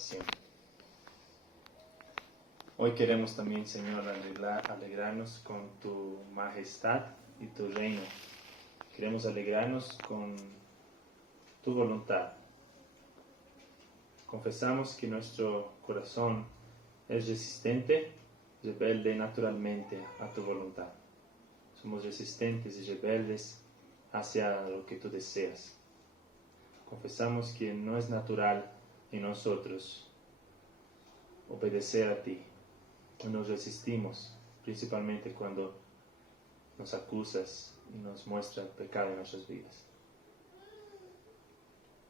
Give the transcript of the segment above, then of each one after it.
oración. Hoy queremos también, Señor, alegrarnos con tu majestad y tu reino. Queremos alegrarnos con tu voluntad. Confesamos que nuestro corazón es resistente, rebelde naturalmente a tu voluntad. Somos resistentes y rebeldes hacia lo que tú deseas. Confesamos que no es natural en nosotros obedecer a ti. Nos resistimos, principalmente cuando nos acusas y nos muestras el pecado en nuestras vidas.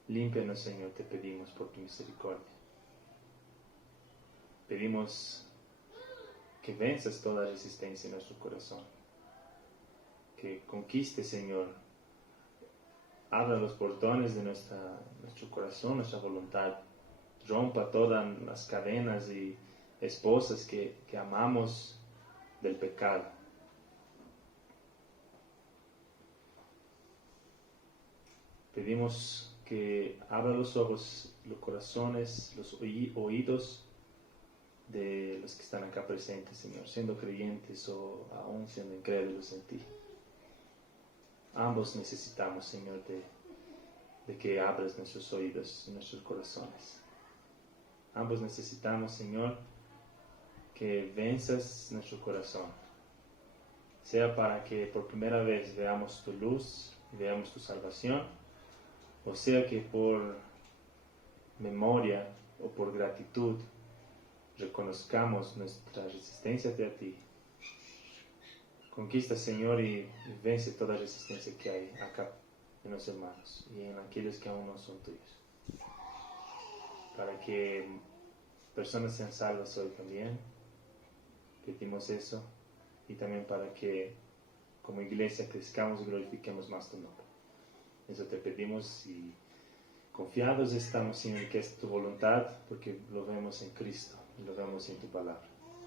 Límpianos, Señor, te pedimos por tu misericordia. Pedimos que venzas toda resistencia en nuestro corazón. Que conquiste, Señor, abra los portones de nuestro corazón, nuestra voluntad. Rompa todas las cadenas y esposas que amamos del pecado. Pedimos que abra los ojos, los corazones, los oídos de los que están acá presentes, Señor, siendo creyentes o aún siendo incrédulos en ti. Ambos necesitamos, Señor, de que abras nuestros oídos y nuestros corazones. Ambos necesitamos, Señor, que venzas nuestro corazón, sea para que por primera vez veamos tu luz y veamos tu salvación, o sea que por memoria o por gratitud reconozcamos nuestra resistencia hacia ti. Conquista, Señor, y vence toda resistencia que hay acá en los hermanos y en aquellos que aún no son tuyos, para que personas sean salvas hoy también. Pedimos eso, y también para que como iglesia crezcamos y glorifiquemos más tu nombre. Eso te pedimos y confiados estamos en que es tu voluntad, porque lo vemos en Cristo y lo vemos en tu palabra.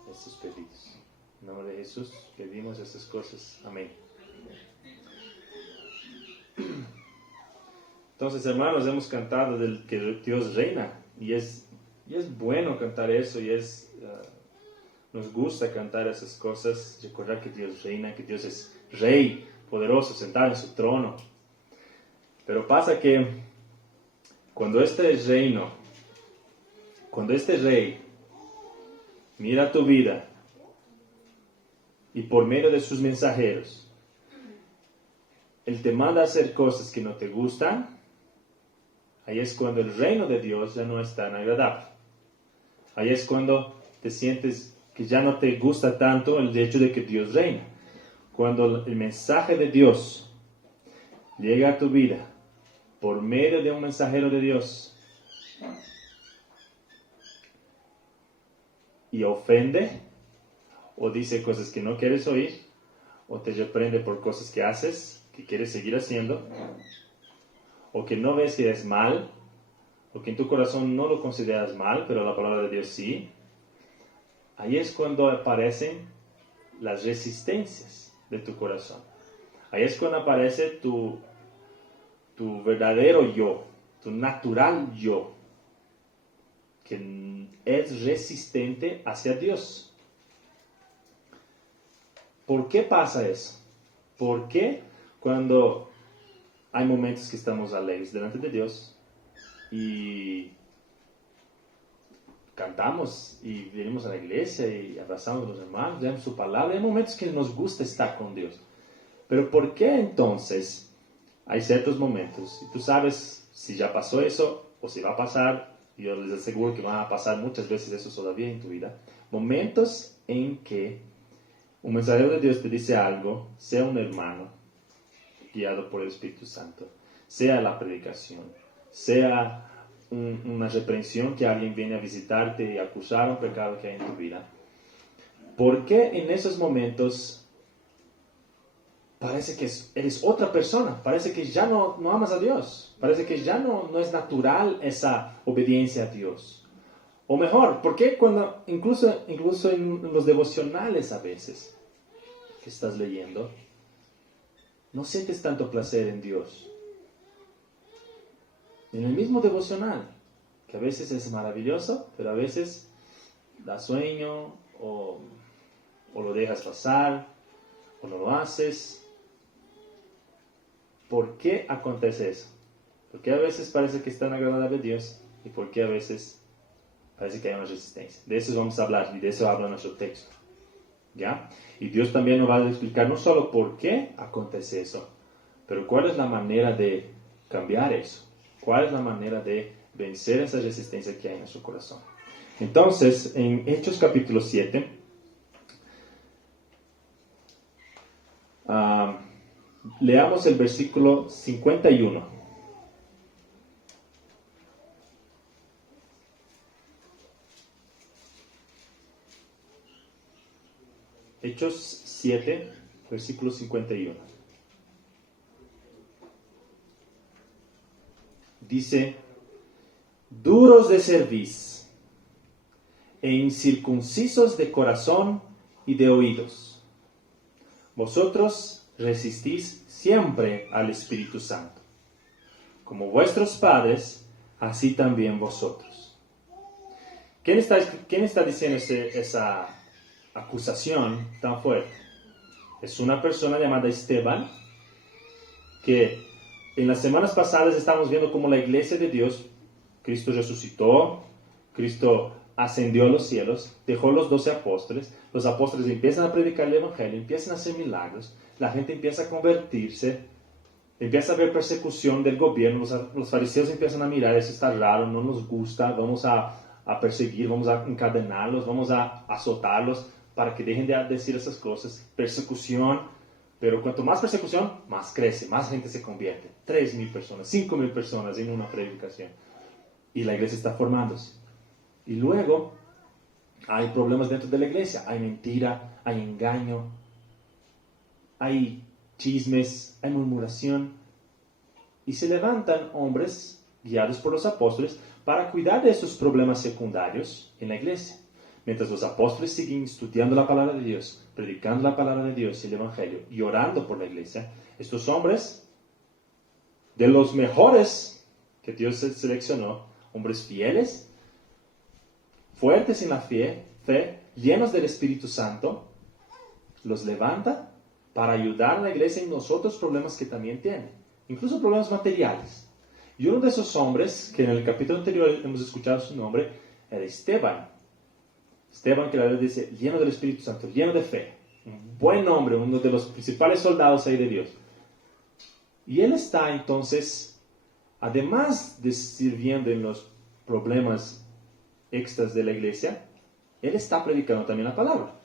Estos pedidos. En nombre de Jesús pedimos estas cosas. Amén. Entonces, hermanos, hemos cantado del que Dios reina, y es bueno cantar eso, y nos gusta cantar esas cosas, recordar que Dios reina, que Dios es rey, poderoso, sentado en su trono. Pero pasa que cuando este rey mira tu vida y por medio de sus mensajeros, Él te manda a hacer cosas que no te gustan, ahí es cuando el reino de Dios ya no es tan agradable. Ahí es cuando te sientes que ya no te gusta tanto el hecho de que Dios reina. Cuando el mensaje de Dios llega a tu vida por medio de un mensajero de Dios y ofende o dice cosas que no quieres oír o te reprende por cosas que haces, que quieres seguir haciendo, o que no ves que es mal, o que en tu corazón no lo consideras mal, pero la palabra de Dios sí. Ahí es cuando aparecen las resistencias de tu corazón. Ahí es cuando aparece tu verdadero yo, tu natural yo, que es resistente hacia Dios. ¿Por qué pasa eso? ¿Por qué cuando hay momentos que estamos alegres delante de Dios y cantamos y venimos a la iglesia y abrazamos a los hermanos, leemos su palabra, hay momentos que nos gusta estar con Dios? Pero ¿por qué entonces hay ciertos momentos, y tú sabes si ya pasó eso o si va a pasar, y yo les aseguro que van a pasar muchas veces eso todavía en tu vida, momentos en que un mensajero de Dios te dice algo, sea un hermano guiado por el Espíritu Santo, sea la predicación, sea una reprensión que alguien viene a visitarte y acusar un pecado que hay en tu vida? ¿Por qué en esos momentos parece que eres otra persona? Parece que ya no amas a Dios. Parece que ya no es natural esa obediencia a Dios. O mejor, ¿por qué cuando incluso en los devocionales a veces que estás leyendo, no sientes tanto placer en Dios? En el mismo devocional que a veces es maravilloso, pero a veces da sueño o lo dejas pasar o no lo haces. ¿Por qué acontece eso? ¿Por qué a veces parece que es tan agradable a Dios y por qué a veces parece que hay una resistencia? De eso vamos a hablar y de eso habla nuestro texto. ¿Ya? Y Dios también nos va a explicar no solo por qué acontece eso, pero cuál es la manera de cambiar eso. ¿Cuál es la manera de vencer esa resistencia que hay en nuestro corazón? Entonces, en Hechos capítulo 7, leamos el versículo 51. Hechos 7, versículo 51. Dice: duros de cerviz e incircuncisos de corazón y de oídos, vosotros resistís siempre al Espíritu Santo, como vuestros padres, así también vosotros. ¿Quién está diciendo esa acusación tan fuerte? Es una persona llamada Esteban, que en las semanas pasadas estamos viendo cómo la iglesia de Dios, Cristo resucitó, Cristo ascendió a los cielos, dejó los 12 apóstoles, los apóstoles empiezan a predicar el evangelio, empiezan a hacer milagros, la gente empieza a convertirse, empieza a haber persecución del gobierno, los fariseos empiezan a mirar, eso está raro, no nos gusta, vamos a perseguir, vamos a encadenarlos, vamos a azotarlos para que dejen de decir esas cosas, persecución. Pero cuanto más persecución, más crece, más gente se convierte. 3,000 personas, 5,000 personas en una predicación. Y la iglesia está formándose. Y luego hay problemas dentro de la iglesia. Hay mentira, hay engaño, hay chismes, hay murmuración. Y se levantan hombres guiados por los apóstoles para cuidar de estos problemas secundarios en la iglesia. Mientras los apóstoles siguen estudiando la palabra de Dios, predicando la palabra de Dios y el evangelio y orando por la iglesia, estos hombres, de los mejores que Dios seleccionó, hombres fieles, fuertes en la fe, llenos del Espíritu Santo, los levanta para ayudar a la iglesia en los otros problemas que también tiene, incluso problemas materiales. Y uno de esos hombres, que en el capítulo anterior hemos escuchado su nombre, era Esteban. Esteban, que la Biblia dice, lleno del Espíritu Santo, lleno de fe. Un buen hombre, uno de los principales soldados ahí de Dios. Y él está entonces, además de sirviendo en los problemas extras de la iglesia, él está predicando también la palabra.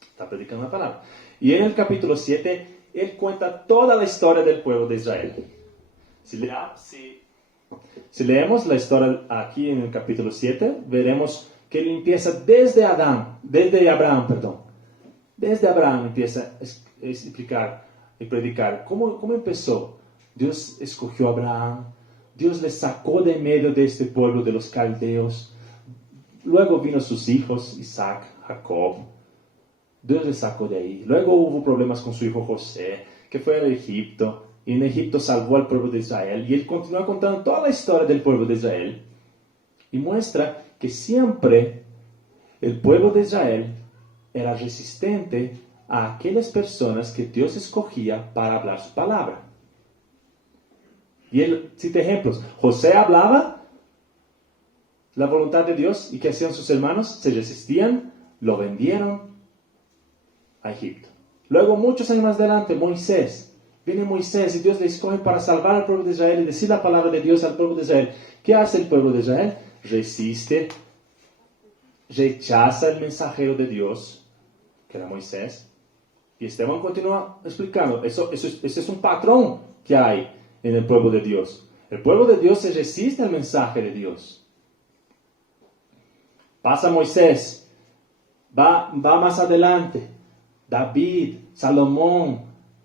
Está predicando la palabra. Y en el capítulo 7, él cuenta toda la historia del pueblo de Israel. Si leemos la historia aquí en el capítulo 7, veremos que él empieza desde Abraham empieza a explicar y predicar cómo empezó. Dios escogió a Abraham, Dios le sacó de medio de este pueblo de los caldeos, luego vino sus hijos, Isaac, Jacob, Dios le sacó de ahí, luego hubo problemas con su hijo José, que fue a Egipto, y en Egipto salvó al pueblo de Israel, y él continúa contando toda la historia del pueblo de Israel, y muestra que siempre el pueblo de Israel era resistente a aquellas personas que Dios escogía para hablar su palabra. Y él cita ejemplos. José hablaba la voluntad de Dios, y ¿qué hacían sus hermanos? Se resistían, lo vendieron a Egipto. Luego, muchos años más adelante, viene Moisés y Dios le escoge para salvar al pueblo de Israel y decir la palabra de Dios al pueblo de Israel. ¿Qué hace el pueblo de Israel? Resiste, rechaza el mensajero de Dios, que era Moisés, y Esteban continúa explicando, eso es un patrón que hay en el pueblo de Dios. El pueblo de Dios se resiste al mensaje de Dios. Pasa Moisés, va más adelante, David, Salomón,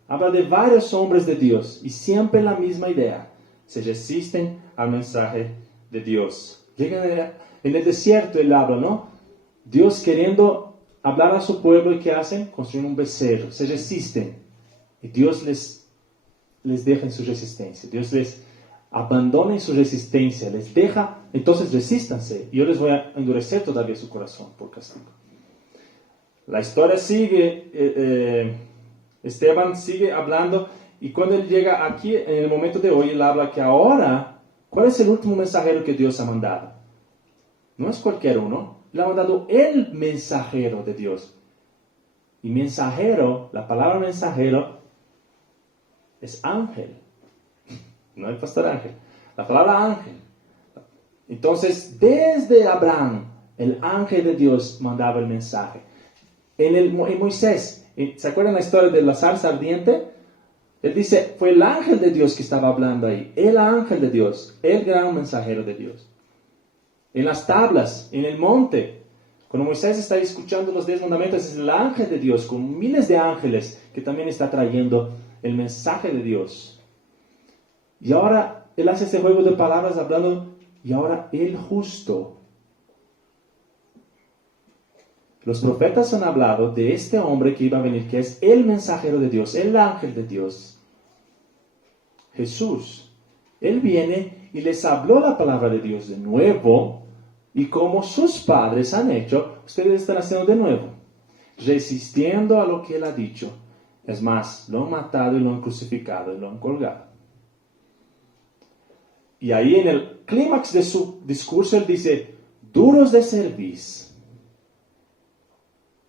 habla de varios hombres de Dios, y siempre la misma idea, se resisten al mensaje de Dios. Llegan en el desierto, él habla, ¿no? Dios queriendo hablar a su pueblo, ¿y qué hacen? Construyen un becerro, se resisten. Y Dios les deja en su resistencia. Dios les abandonen su resistencia, les deja, entonces resístanse. Yo les voy a endurecer todavía su corazón por castigo. La historia sigue, Esteban sigue hablando, y cuando él llega aquí, en el momento de hoy, él habla que ahora, ¿cuál es el último mensajero que Dios ha mandado? No es cualquier uno, le ha mandado el mensajero de Dios. Y mensajero, la palabra mensajero es ángel, no el pastor ángel, la palabra ángel. Entonces, desde Abraham, el ángel de Dios mandaba el mensaje. En Moisés, ¿se acuerdan la historia de la zarza ardiente? Él dice, fue el ángel de Dios que estaba hablando ahí, el ángel de Dios, el gran mensajero de Dios. En las tablas, en el monte, cuando Moisés está escuchando los 10 mandamientos, es el ángel de Dios, con miles de ángeles, que también está trayendo el mensaje de Dios. Y ahora, él hace ese juego de palabras hablando, y ahora el justo. Los profetas han hablado de este hombre que iba a venir, que es el mensajero de Dios, el ángel de Dios, Jesús. Él viene y les habló la palabra de Dios de nuevo, y como sus padres han hecho, ustedes están haciendo de nuevo, resistiendo a lo que él ha dicho. Es más, lo han matado y lo han crucificado y lo han colgado. Y ahí en el clímax de su discurso él dice, duros de cerviz.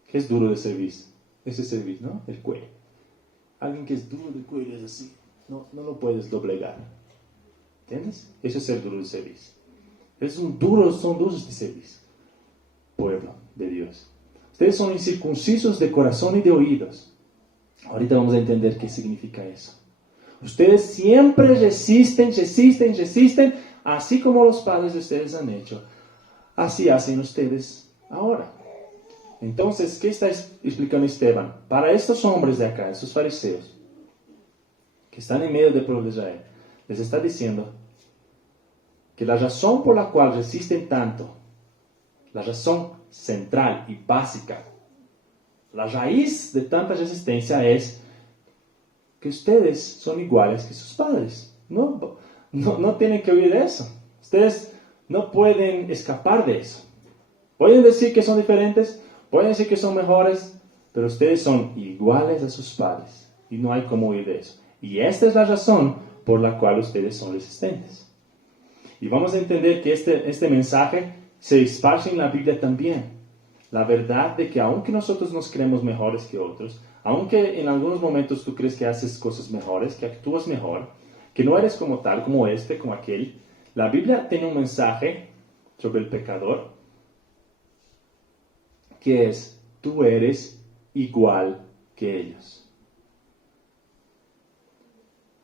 ¿Qué es duro de cerviz? Ese cerviz, ¿no? El cuello. Alguien que es duro de cuello es así. No lo puedes doblegar. ¿Entiendes? Eso es ser duro de cerviz. Son duros de cerviz. Pueblo de Dios. Ustedes son incircuncisos de corazón y de oídos. Ahorita vamos a entender qué significa eso. Ustedes siempre resisten, así como los padres de ustedes han hecho. Así hacen ustedes ahora. Entonces, ¿qué está explicando Esteban? Para estos hombres de acá, estos fariseos, que están en medio del pueblo de Israel, les está diciendo que la razón por la cual resisten tanto, la razón central y básica, la raíz de tanta resistencia es que ustedes son iguales que sus padres. No tienen que oír eso. Ustedes no pueden escapar de eso. Pueden decir que son diferentes, pueden decir que son mejores, pero ustedes son iguales a sus padres. Y no hay cómo huir de eso. Y esta es la razón por la cual ustedes son resistentes. Y vamos a entender que este mensaje se esparce en la Biblia también. La verdad de que aunque nosotros nos creemos mejores que otros, aunque en algunos momentos tú crees que haces cosas mejores, que actúas mejor, que no eres como tal, como este, como aquel, la Biblia tiene un mensaje sobre el pecador, que es, tú eres igual que ellos.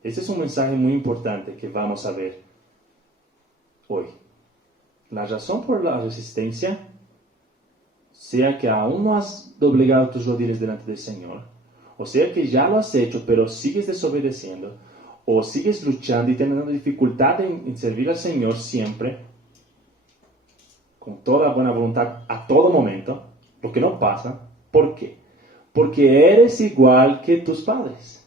Este es un mensaje muy importante que vamos a ver hoy. La razón por la resistencia, sea que aún no has doblegado tus rodillas delante del Señor, o sea que ya lo has hecho, pero sigues desobedeciendo, o sigues luchando y teniendo dificultad en servir al Señor siempre, con toda buena voluntad, a todo momento, lo que no pasa. ¿Por qué? Porque eres igual que tus padres.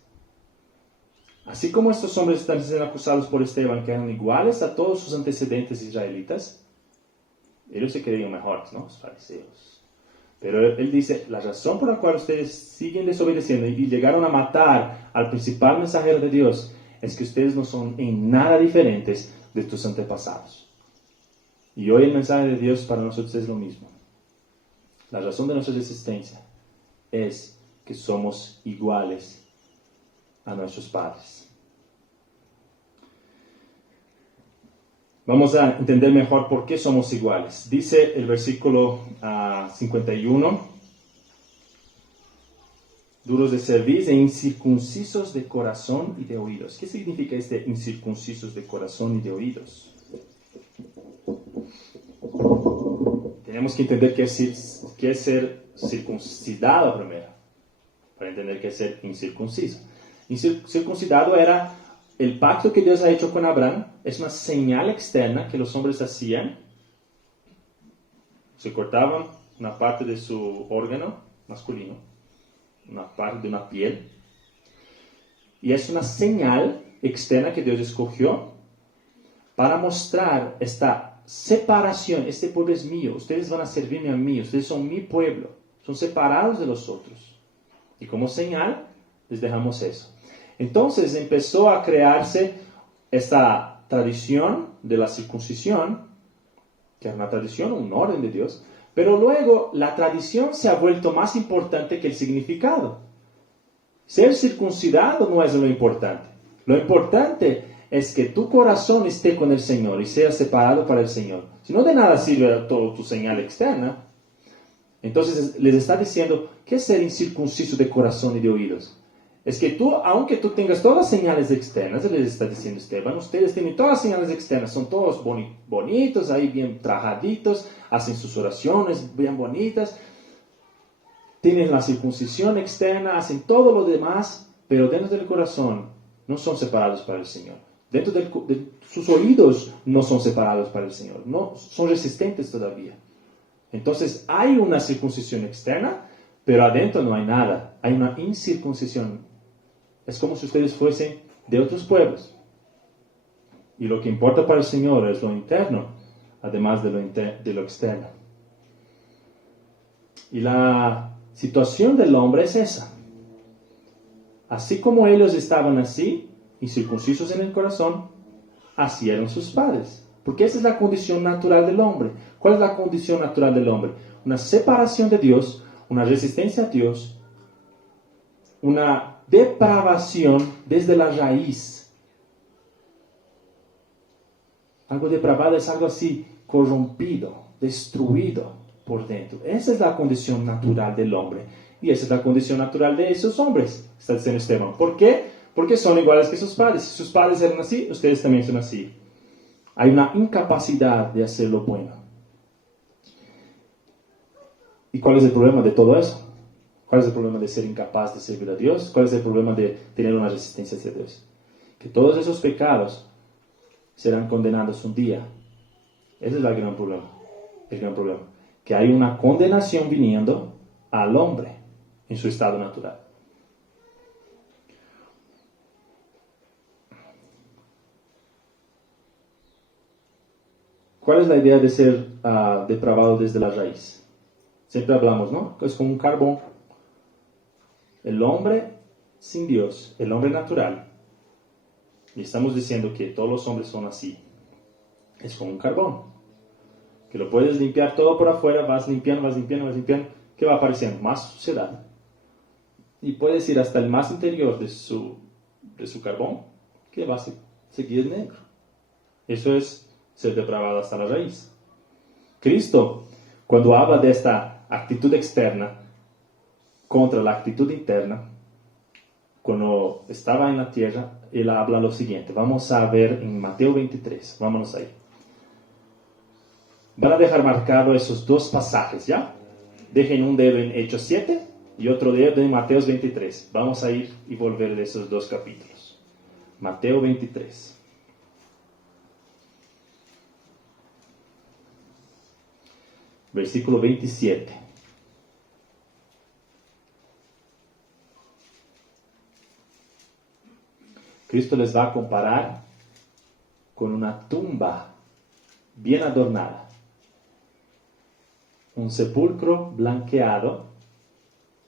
Así como estos hombres están siendo acusados por Esteban, que eran iguales a todos sus antecedentes israelitas, ellos se creían mejores, ¿no? Los fariseos. Pero él dice, la razón por la cual ustedes siguen desobedeciendo y llegaron a matar al principal mensajero de Dios es que ustedes no son en nada diferentes de tus antepasados. Y hoy el mensaje de Dios para nosotros es lo mismo. La razón de nuestra resistencia es que somos iguales a nuestros padres. Vamos a entender mejor por qué somos iguales. Dice el versículo 51, duros de cerviz e incircuncisos de corazón y de oídos. ¿Qué significa este incircuncisos de corazón y de oídos? Tenemos que entender qué es ser circuncidado primero, para entender qué es ser incircunciso. Circuncidado era el pacto que Dios ha hecho con Abraham, es una señal externa que los hombres hacían. Se cortaban una parte de su órgano masculino, una parte de una piel, y es una señal externa que Dios escogió para mostrar esta separación. Este pueblo es mío, ustedes van a servirme a mí, ustedes son mi pueblo, son separados de los otros. Y como señal, les dejamos eso. Entonces empezó a crearse esta tradición de la circuncisión, que era una tradición, un orden de Dios, pero luego la tradición se ha vuelto más importante que el significado. Ser circuncidado no es lo importante. Lo importante es que tu corazón esté con el Señor y sea separado para el Señor. Si no, de nada sirve toda tu señal externa. Entonces les está diciendo, ¿qué es ser incircunciso de corazón y de oídos? Es que tú, aunque tú tengas todas las señales externas, les está diciendo Esteban, ustedes tienen todas las señales externas, son todos bonitos, ahí bien trabajaditos, hacen sus oraciones bien bonitas, tienen la circuncisión externa, hacen todo lo demás, pero dentro del corazón no son separados para el Señor. Dentro de sus oídos no son separados para el Señor, no son resistentes todavía. Entonces hay una circuncisión externa, pero adentro no hay nada, hay una incircuncisión. Es como si ustedes fuesen de otros pueblos. Y lo que importa para el Señor es lo interno, además de lo externo. Y la situación del hombre es esa. Así como ellos estaban así, incircuncisos en el corazón, así eran sus padres. Porque esa es la condición natural del hombre. ¿Cuál es la condición natural del hombre? Una separación de Dios, una resistencia a Dios, una depravación desde la raíz. Algo depravado es algo así, corrompido, destruido por dentro. Esa es la condición natural del hombre. Y esa es la condición natural de esos hombres, está diciendo Esteban. ¿Por qué? Porque son iguales que sus padres. Si sus padres eran así, ustedes también son así. Hay una incapacidad de hacer lo bueno. ¿Y cuál es el problema de todo eso? ¿Cuál es el problema de ser incapaz de servir a Dios? ¿Cuál es el problema de tener una resistencia hacia Dios? Que todos esos pecados serán condenados un día. Ese es el gran problema. El gran problema. Que hay una condenación viniendo al hombre en su estado natural. ¿Cuál es la idea de ser depravado desde la raíz? Siempre hablamos, ¿no? Es como un carbón. El hombre sin Dios, el hombre natural, y estamos diciendo que todos los hombres son así, es como un carbón, que lo puedes limpiar todo por afuera, vas limpiando, ¿qué va apareciendo? Más suciedad. Y puedes ir hasta el más interior de su carbón, que va a seguir negro. Eso es ser depravado hasta la raíz. Cristo, cuando habla de esta actitud externa contra la actitud interna, cuando estaba en la tierra, él habla lo siguiente. Vamos a ver en Mateo 23. Vámonos ahí. Van a dejar marcado esos dos pasajes, ¿ya? Dejen un dedo en Hechos 7 y otro dedo en Mateo 23. Vamos a ir y volver de esos dos capítulos. Mateo 23. Versículo 27. Cristo les va a comparar con una tumba bien adornada. Un sepulcro blanqueado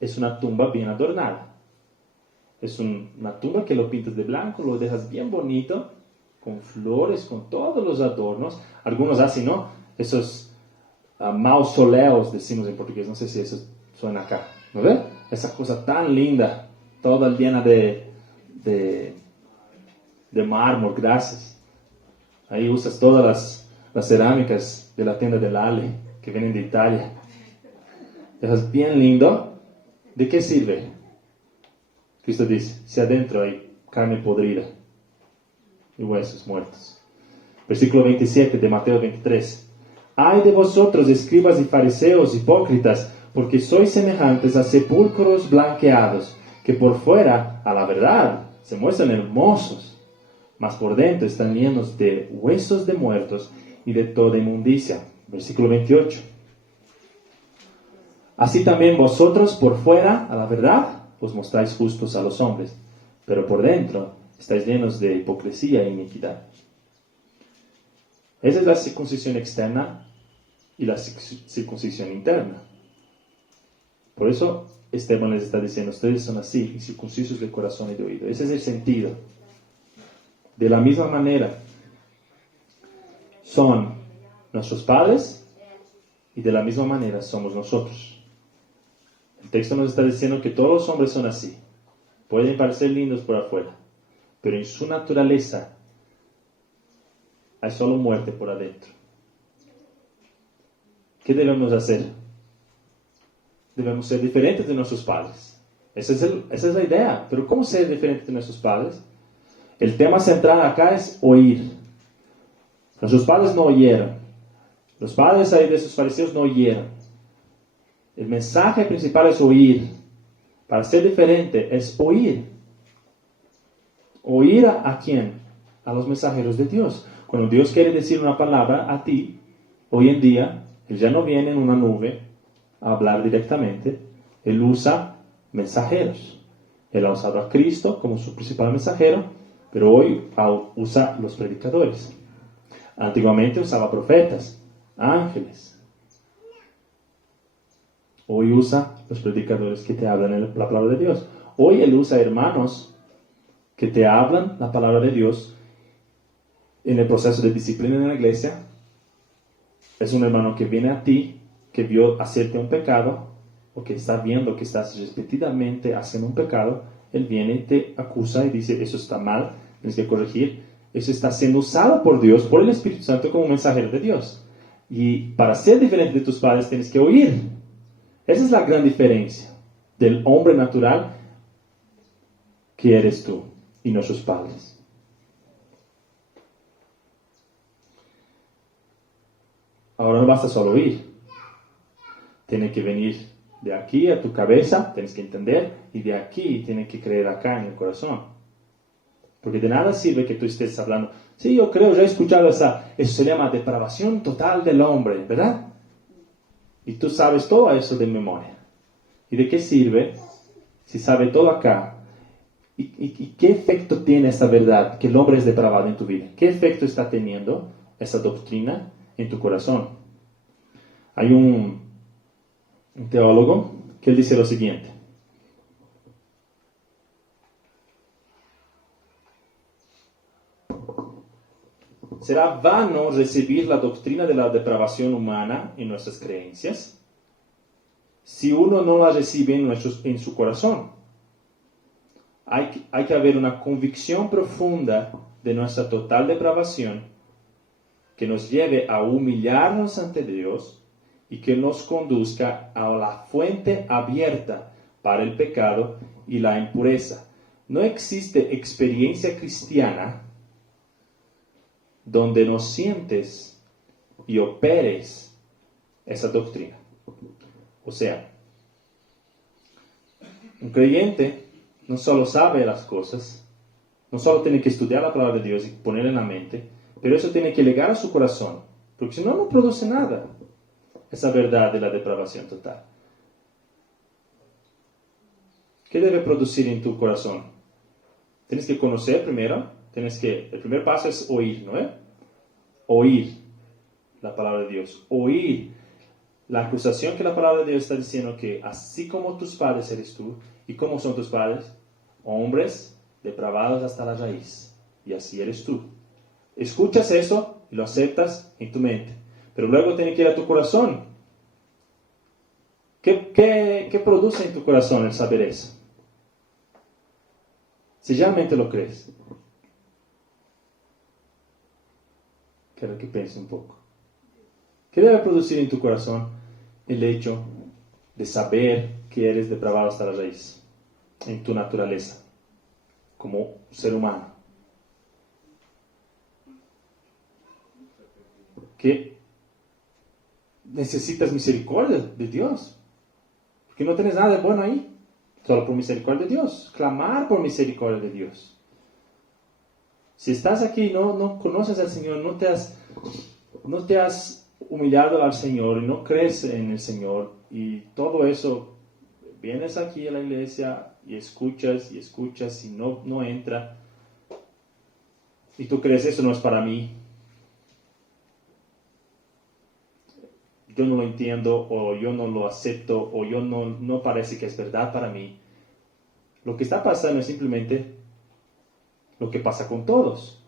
es una tumba bien adornada. Es una tumba que lo pintas de blanco, lo dejas bien bonito, con flores, con todos los adornos. Algunos hacen, ¿no? Esos mausoleos, decimos en portugués, no sé si eso suena acá. ¿No ven? Esa cosa tan linda, toda llena de mármol, gracias. Ahí usas todas las cerámicas de la tienda del Ale, que vienen de Italia. Es bien lindo. ¿De qué sirve? Cristo dice, si adentro hay carne podrida y huesos muertos. Versículo 27 de Mateo 23. Ay de vosotros, escribas y fariseos hipócritas, porque sois semejantes a sepulcros blanqueados, que por fuera, a la verdad, se muestran hermosos, mas por dentro están llenos de huesos de muertos y de toda inmundicia. Versículo 28. Así también vosotros por fuera, a la verdad, os mostráis justos a los hombres, pero por dentro estáis llenos de hipocresía e iniquidad. Esa es la circuncisión externa y la circuncisión interna. Por eso Esteban les está diciendo, ustedes son así, incircuncisos de corazón y de oído. Ese es el sentido. De la misma manera, son nuestros padres y de la misma manera somos nosotros. El texto nos está diciendo que todos los hombres son así. Pueden parecer lindos por afuera, pero en su naturaleza hay solo muerte por adentro. ¿Qué debemos hacer? Debemos ser diferentes de nuestros padres. Esa es la idea. Pero ¿cómo ser diferentes de nuestros padres? El tema central acá es oír. Nuestros padres no oyeron. Los padres ahí de esos fariseos no oyeron. El mensaje principal es oír. Para ser diferente es oír. ¿Oír a quién? A los mensajeros de Dios. Cuando Dios quiere decir una palabra a ti, hoy en día, Él ya no viene en una nube a hablar directamente. Él usa mensajeros. Él ha usado a Cristo como su principal mensajero, pero hoy usa los predicadores. Antiguamente usaba profetas, ángeles. Hoy usa los predicadores que te hablan la palabra de Dios. Hoy Él usa hermanos que te hablan la palabra de Dios en el proceso de disciplina en la iglesia. Es un hermano que viene a ti, que vio hacerte un pecado, o que está viendo que estás repetidamente haciendo un pecado. Él viene y te acusa y dice, eso está mal, tienes que corregir. Eso está siendo usado por Dios, por el Espíritu Santo, como mensajero de Dios. Y para ser diferente de tus padres tienes que oír. Esa es la gran diferencia del hombre natural que eres tú y nuestros padres. Ahora no basta solo oír. Tiene que venir de aquí a tu cabeza, tienes que entender, y de aquí tiene que creer acá en el corazón. Porque de nada sirve que tú estés hablando, sí, yo creo, ya he escuchado eso se llama depravación total del hombre, ¿verdad? Y tú sabes todo eso de memoria. ¿Y de qué sirve si sabe todo acá? ¿Y qué efecto tiene esa verdad, que el hombre es depravado en tu vida? ¿Qué efecto está teniendo esa doctrina en tu corazón? Hay un teólogo que él dice lo siguiente. ¿Será vano recibir la doctrina de la depravación humana en nuestras creencias si uno no la recibe en su corazón? Hay que haber una convicción profunda de nuestra total depravación que nos lleve a humillarnos ante Dios y que nos conduzca a la fuente abierta para el pecado y la impureza. No existe experiencia cristiana donde no sientes y operes esa doctrina. O sea, un creyente no solo sabe las cosas, no solo tiene que estudiar la palabra de Dios y ponerla en la mente, pero eso tiene que llegar a su corazón, porque si no, no produce nada, esa verdad de la depravación total. ¿Qué debe producir en tu corazón? Tienes que conocer primero, el primer paso es oír, ¿no? Oír la palabra de Dios, oír la acusación que la palabra de Dios está diciendo, que así como tus padres eres tú. ¿Y cómo son tus padres? Hombres depravados hasta la raíz, y así eres tú. Escuchas eso y lo aceptas en tu mente, pero luego tiene que ir a tu corazón. ¿Qué produce en tu corazón el saber eso? Si realmente lo crees. Quiero que piense un poco. ¿Qué debe producir en tu corazón el hecho de saber que eres depravado hasta la raíz, en tu naturaleza, como ser humano? Que necesitas misericordia de Dios, porque no tienes nada de bueno ahí, solo por misericordia de Dios, clamar por misericordia de Dios. Si estás aquí y no conoces al Señor, no te has humillado al Señor y no crees en el Señor, y todo eso, vienes aquí a la iglesia y escuchas y no entra, y tú crees, eso no es para mí. yo no lo entiendo, o yo no lo acepto, o yo no parece que es verdad para mí. Lo que está pasando es simplemente lo que pasa con todos.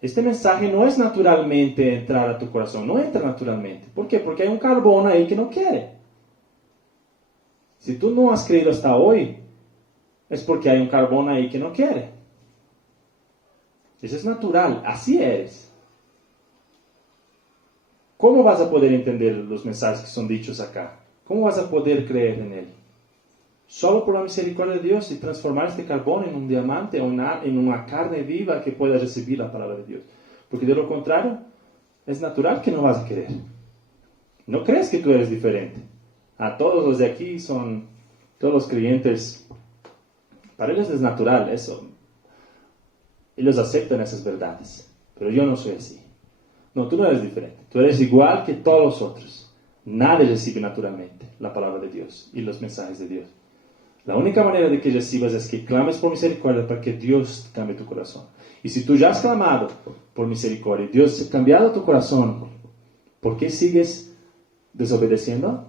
Este mensaje no es naturalmente entrar a tu corazón, no entra naturalmente. ¿Por qué? Porque hay un carbón ahí que no quiere. Si tú no has creído hasta hoy, es porque hay un carbón ahí que no quiere. Eso es natural, así eres. ¿Cómo vas a poder entender los mensajes que son dichos acá? ¿Cómo vas a poder creer en él? Solo por la misericordia de Dios y transformar este carbón en un diamante o en una carne viva que pueda recibir la palabra de Dios. Porque de lo contrario, es natural que no vas a querer. No crees que tú eres diferente. A todos los de aquí todos los creyentes, para ellos es natural eso. Ellos aceptan esas verdades. Pero yo no soy así. No, tú no eres diferente. Tú eres igual que todos los otros. Nadie recibe naturalmente la palabra de Dios y los mensajes de Dios. La única manera de que recibas es que clames por misericordia para que Dios cambie tu corazón. Y si tú ya has clamado por misericordia, Dios ha cambiado tu corazón, ¿por qué sigues desobedeciendo?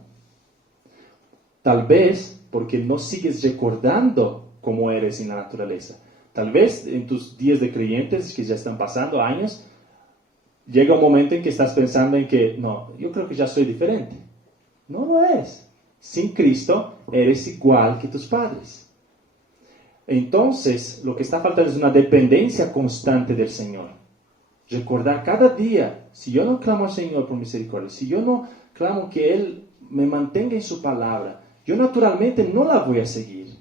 Tal vez porque no sigues recordando cómo eres en la naturaleza. Tal vez en tus días de creyentes, que ya están pasando años, llega un momento en que estás pensando en que, no, yo creo que ya soy diferente. No lo es. Sin Cristo eres igual que tus padres. Entonces, lo que está faltando es una dependencia constante del Señor. Recordar cada día, si yo no clamo al Señor por misericordia, si yo no clamo que Él me mantenga en su palabra, yo naturalmente no la voy a seguir.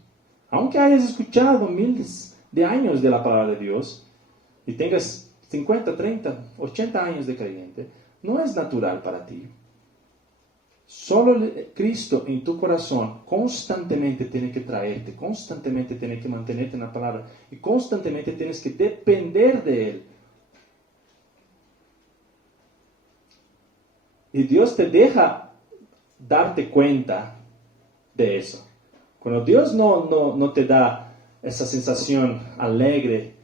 Aunque hayas escuchado miles de años de la palabra de Dios y tengas 50, 30, 80 años de creyente, no es natural para ti. Solo Cristo en tu corazón constantemente tiene que traerte, constantemente tiene que mantenerte en la palabra y constantemente tienes que depender de Él. Y Dios te deja darte cuenta de eso. Cuando Dios no te da esa sensación alegre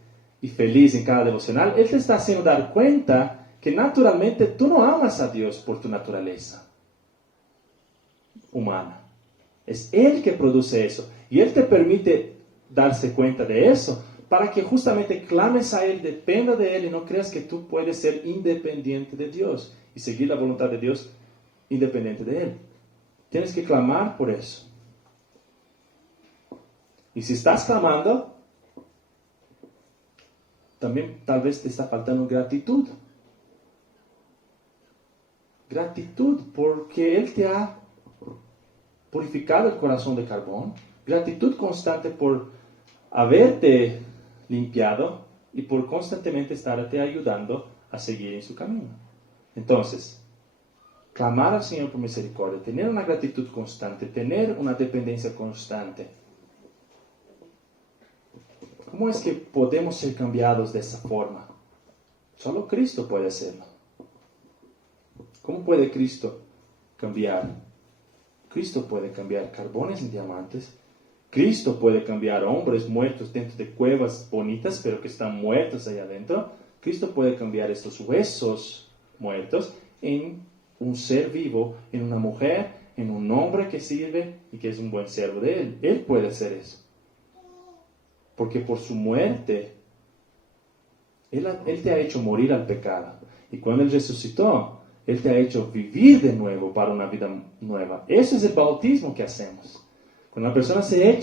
y feliz en cada devocional, Él te está haciendo dar cuenta que naturalmente tú no amas a Dios por tu naturaleza humana. Es Él que produce eso. Y Él te permite darse cuenta de eso para que justamente clames a Él, dependa de Él y no creas que tú puedes ser independiente de Dios y seguir la voluntad de Dios independiente de Él. Tienes que clamar por eso. Y si estás clamando, también tal vez te está faltando gratitud. Gratitud porque Él te ha purificado el corazón de carbón. Gratitud constante por haberte limpiado y por constantemente estarte ayudando a seguir en su camino. Entonces, clamar al Señor por misericordia, tener una gratitud constante, tener una dependencia constante. ¿Cómo es que podemos ser cambiados de esa forma? Solo Cristo puede hacerlo. ¿Cómo puede Cristo cambiar? Cristo puede cambiar carbones en diamantes. Cristo puede cambiar hombres muertos dentro de cuevas bonitas, pero que están muertos allá adentro. Cristo puede cambiar estos huesos muertos en un ser vivo, en una mujer, en un hombre que sirve y que es un buen siervo de Él. Él puede hacer eso. Porque por su muerte, Él te ha hecho morir al pecado. Y cuando Él resucitó, Él te ha hecho vivir de nuevo para una vida nueva. Eso es el bautismo que hacemos. Cuando la persona se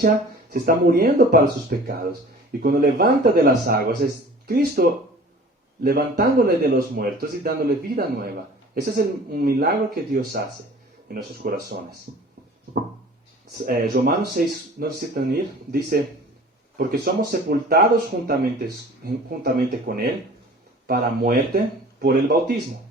está muriendo para sus pecados. Y cuando levanta de las aguas, es Cristo levantándole de los muertos y dándole vida nueva. Ese es un milagro que Dios hace en nuestros corazones. Romanos 6, no necesitan ir, dice, porque somos sepultados juntamente con Él para muerte por el bautismo,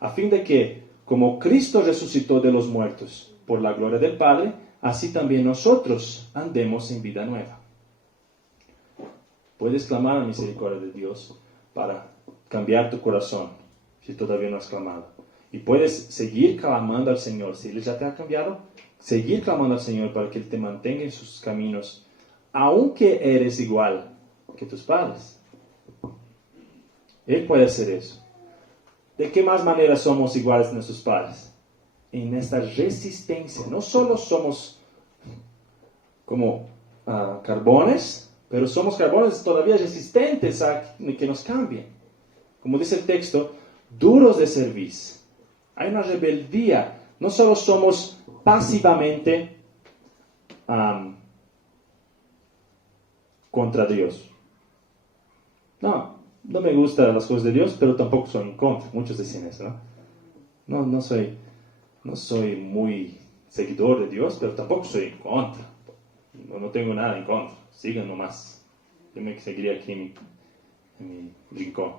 a fin de que, como Cristo resucitó de los muertos por la gloria del Padre, así también nosotros andemos en vida nueva. Puedes clamar a la misericordia de Dios para cambiar tu corazón, si todavía no has clamado. Y puedes seguir clamando al Señor, si Él ya te ha cambiado, seguir clamando al Señor para que Él te mantenga en sus caminos, aunque eres igual que tus padres. Él puede hacer eso. ¿De qué más manera somos iguales a nuestros padres? en esta resistencia. No solo somos como carbones, pero somos carbones todavía resistentes a que nos cambien. Como dice el texto, duros de servicio. Hay una rebeldía. No solo somos pasivamente contra Dios. No me gustan las cosas de Dios, pero tampoco soy en contra. Muchos dicen eso, ¿no? No soy muy seguidor de Dios, pero tampoco soy en contra. No tengo nada en contra. Sigan nomás. Yo me seguiría aquí en mi rincón.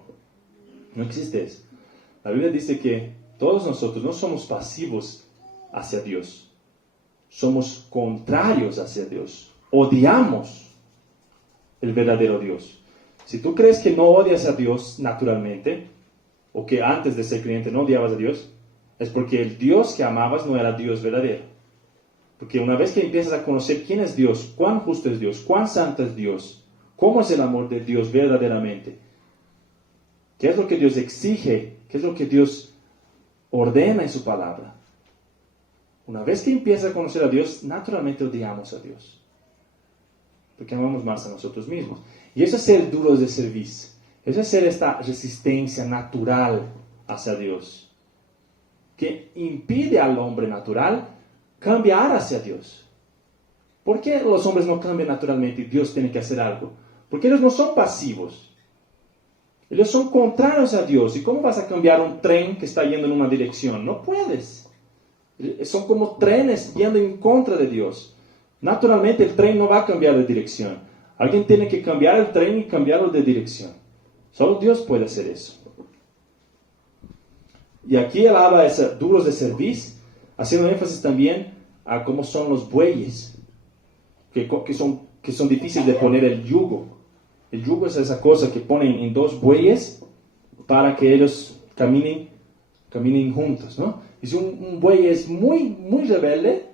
No existe eso. La Biblia dice que todos nosotros no somos pasivos hacia Dios. Somos contrarios hacia Dios. Odiamos el verdadero Dios. Si tú crees que no odias a Dios naturalmente, o que antes de ser creyente no odiabas a Dios, es porque el Dios que amabas no era Dios verdadero. Porque una vez que empiezas a conocer quién es Dios, cuán justo es Dios, cuán santo es Dios, cómo es el amor de Dios verdaderamente, qué es lo que Dios exige, qué es lo que Dios ordena en su palabra. Una vez que empiezas a conocer a Dios, naturalmente odiamos a Dios. Porque amamos más a nosotros mismos. Y eso es ser duros de servicio. Eso es ser esta resistencia natural hacia Dios, que impide al hombre natural cambiar hacia Dios. ¿Por qué los hombres no cambian naturalmente y Dios tiene que hacer algo? Porque ellos no son pasivos. Ellos son contrarios a Dios. ¿Y cómo vas a cambiar un tren que está yendo en una dirección? No puedes. Son como trenes yendo en contra de Dios. Naturalmente el tren no va a cambiar de dirección. Alguien tiene que cambiar el tren y cambiarlo de dirección. Solo Dios puede hacer eso. Y aquí él habla de duros de servicio, haciendo énfasis también a cómo son los bueyes, que son difíciles de poner el yugo. El yugo es esa cosa que ponen en dos bueyes para que ellos caminen juntos, ¿no? Y si un buey es muy, muy rebelde,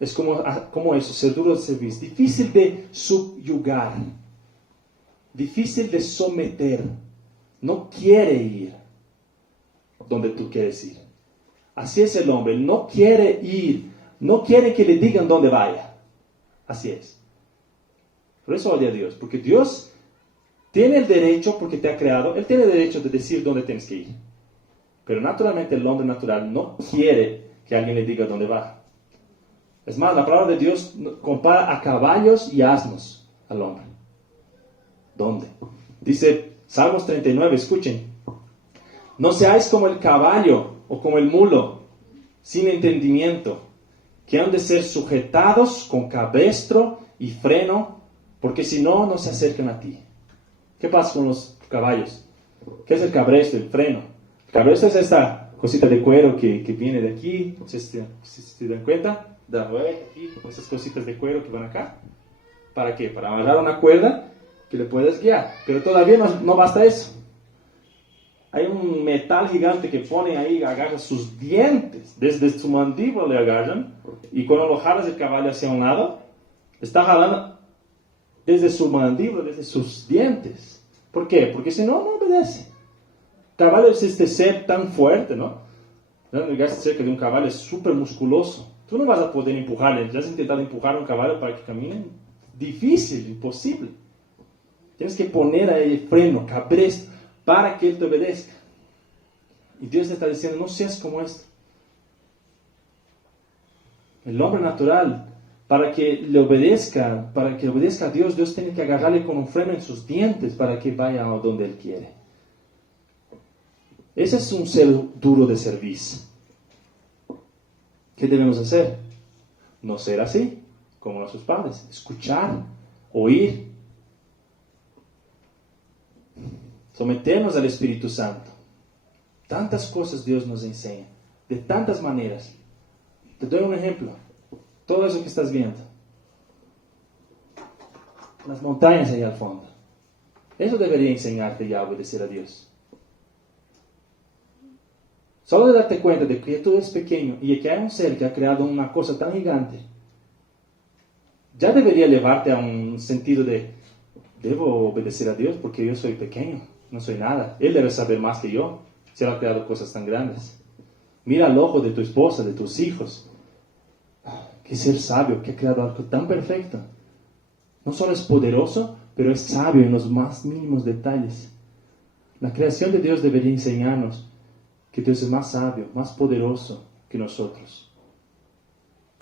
es como eso, ser duro de servicio, difícil de subyugar, difícil de someter, no quiere ir donde tú quieres ir. Así es el hombre, no quiere ir, no quiere que le digan dónde vaya. Así es. Por eso odia a Dios, porque Dios tiene el derecho, porque te ha creado, Él tiene el derecho de decir dónde tienes que ir. Pero naturalmente el hombre natural no quiere que alguien le diga dónde va. Es más, la palabra de Dios compara a caballos y asnos al hombre. ¿Dónde? Dice Salmos 39, escuchen. No seáis como el caballo o como el mulo, sin entendimiento, que han de ser sujetados con cabestro y freno, porque si no, no se acercan a ti. ¿Qué pasa con los caballos? ¿Qué es el cabestro, el freno? El cabestro es esta cosita de cuero que viene de aquí, si se dan cuenta, aquí, esas cositas de cuero que van acá. ¿Para qué? Para amarrar una cuerda que le puedes guiar. Pero todavía no basta eso. Hay un metal gigante que pone ahí, agarra sus dientes, desde su mandíbula le agarran, y cuando lo jalas el caballo hacia un lado, está jalando desde su mandíbula, desde sus dientes. ¿Por qué? Porque si no, no obedece. El caballo es este ser tan fuerte, ¿no? Llegaste cerca de un caballo, es súper musculoso. Tú no vas a poder empujarle. ¿Ya has intentado empujar a un caballo para que camine? Difícil, imposible. Tienes que poner ahí el freno, cabestro, para que Él te obedezca. Y Dios te está diciendo, no seas como esto. El hombre natural, para que le obedezca a Dios, Dios tiene que agarrarle con un freno en sus dientes para que vaya a donde Él quiere. Ese es un ser duro de servicio. ¿Qué debemos hacer? No ser así, como nuestros padres. Escuchar, oír. Someternos al Espíritu Santo. Tantas cosas Dios nos enseña, de tantas maneras. Te doy un ejemplo. Todo eso que estás viendo. Las montañas ahí al fondo. Eso debería enseñarte ya a obedecer a Dios. Solo de darte cuenta de que tú eres pequeño y que hay un ser que ha creado una cosa tan gigante, ya debería llevarte a un sentido de, debo obedecer a Dios porque yo soy pequeño, no soy nada. Él debe saber más que yo, si Él ha creado cosas tan grandes. Mira al ojo de tu esposa, de tus hijos. Qué ser sabio, que ha creado algo tan perfecto. No solo es poderoso, pero es sabio en los más mínimos detalles. La creación de Dios debería enseñarnos que Dios es más sabio, más poderoso que nosotros.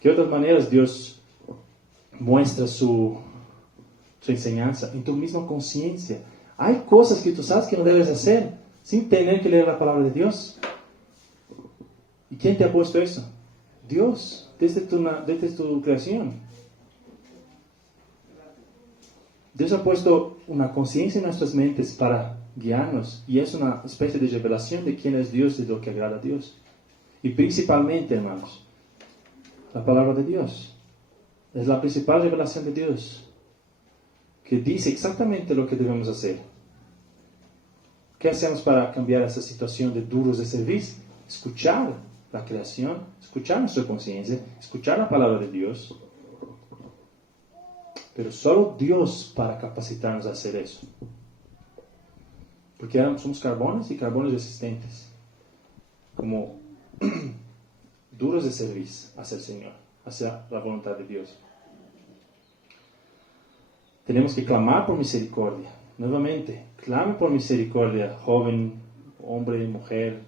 ¿Qué otras maneras Dios muestra su enseñanza? En tu misma conciencia. Hay cosas que tú sabes que no debes hacer sin tener que leer la palabra de Dios. ¿Y quién te ha puesto eso? Dios, desde tu creación. Dios ha puesto una conciencia en nuestras mentes para guiarnos, y es una especie de revelación de quién es Dios y de lo que agrada a Dios. Y principalmente, hermanos, la palabra de Dios es la principal revelación de Dios, que dice exactamente lo que debemos hacer. ¿Qué hacemos para cambiar esa situación de duros de servicio? Escuchar la creación, escuchar nuestra conciencia, escuchar la palabra de Dios. Pero solo Dios para capacitarnos a hacer eso. Porque somos carbones y carbones resistentes. Como duros de servicio hacia el Señor, hacia la voluntad de Dios. Tenemos que clamar por misericordia. Nuevamente, clame por misericordia, joven, hombre, mujer,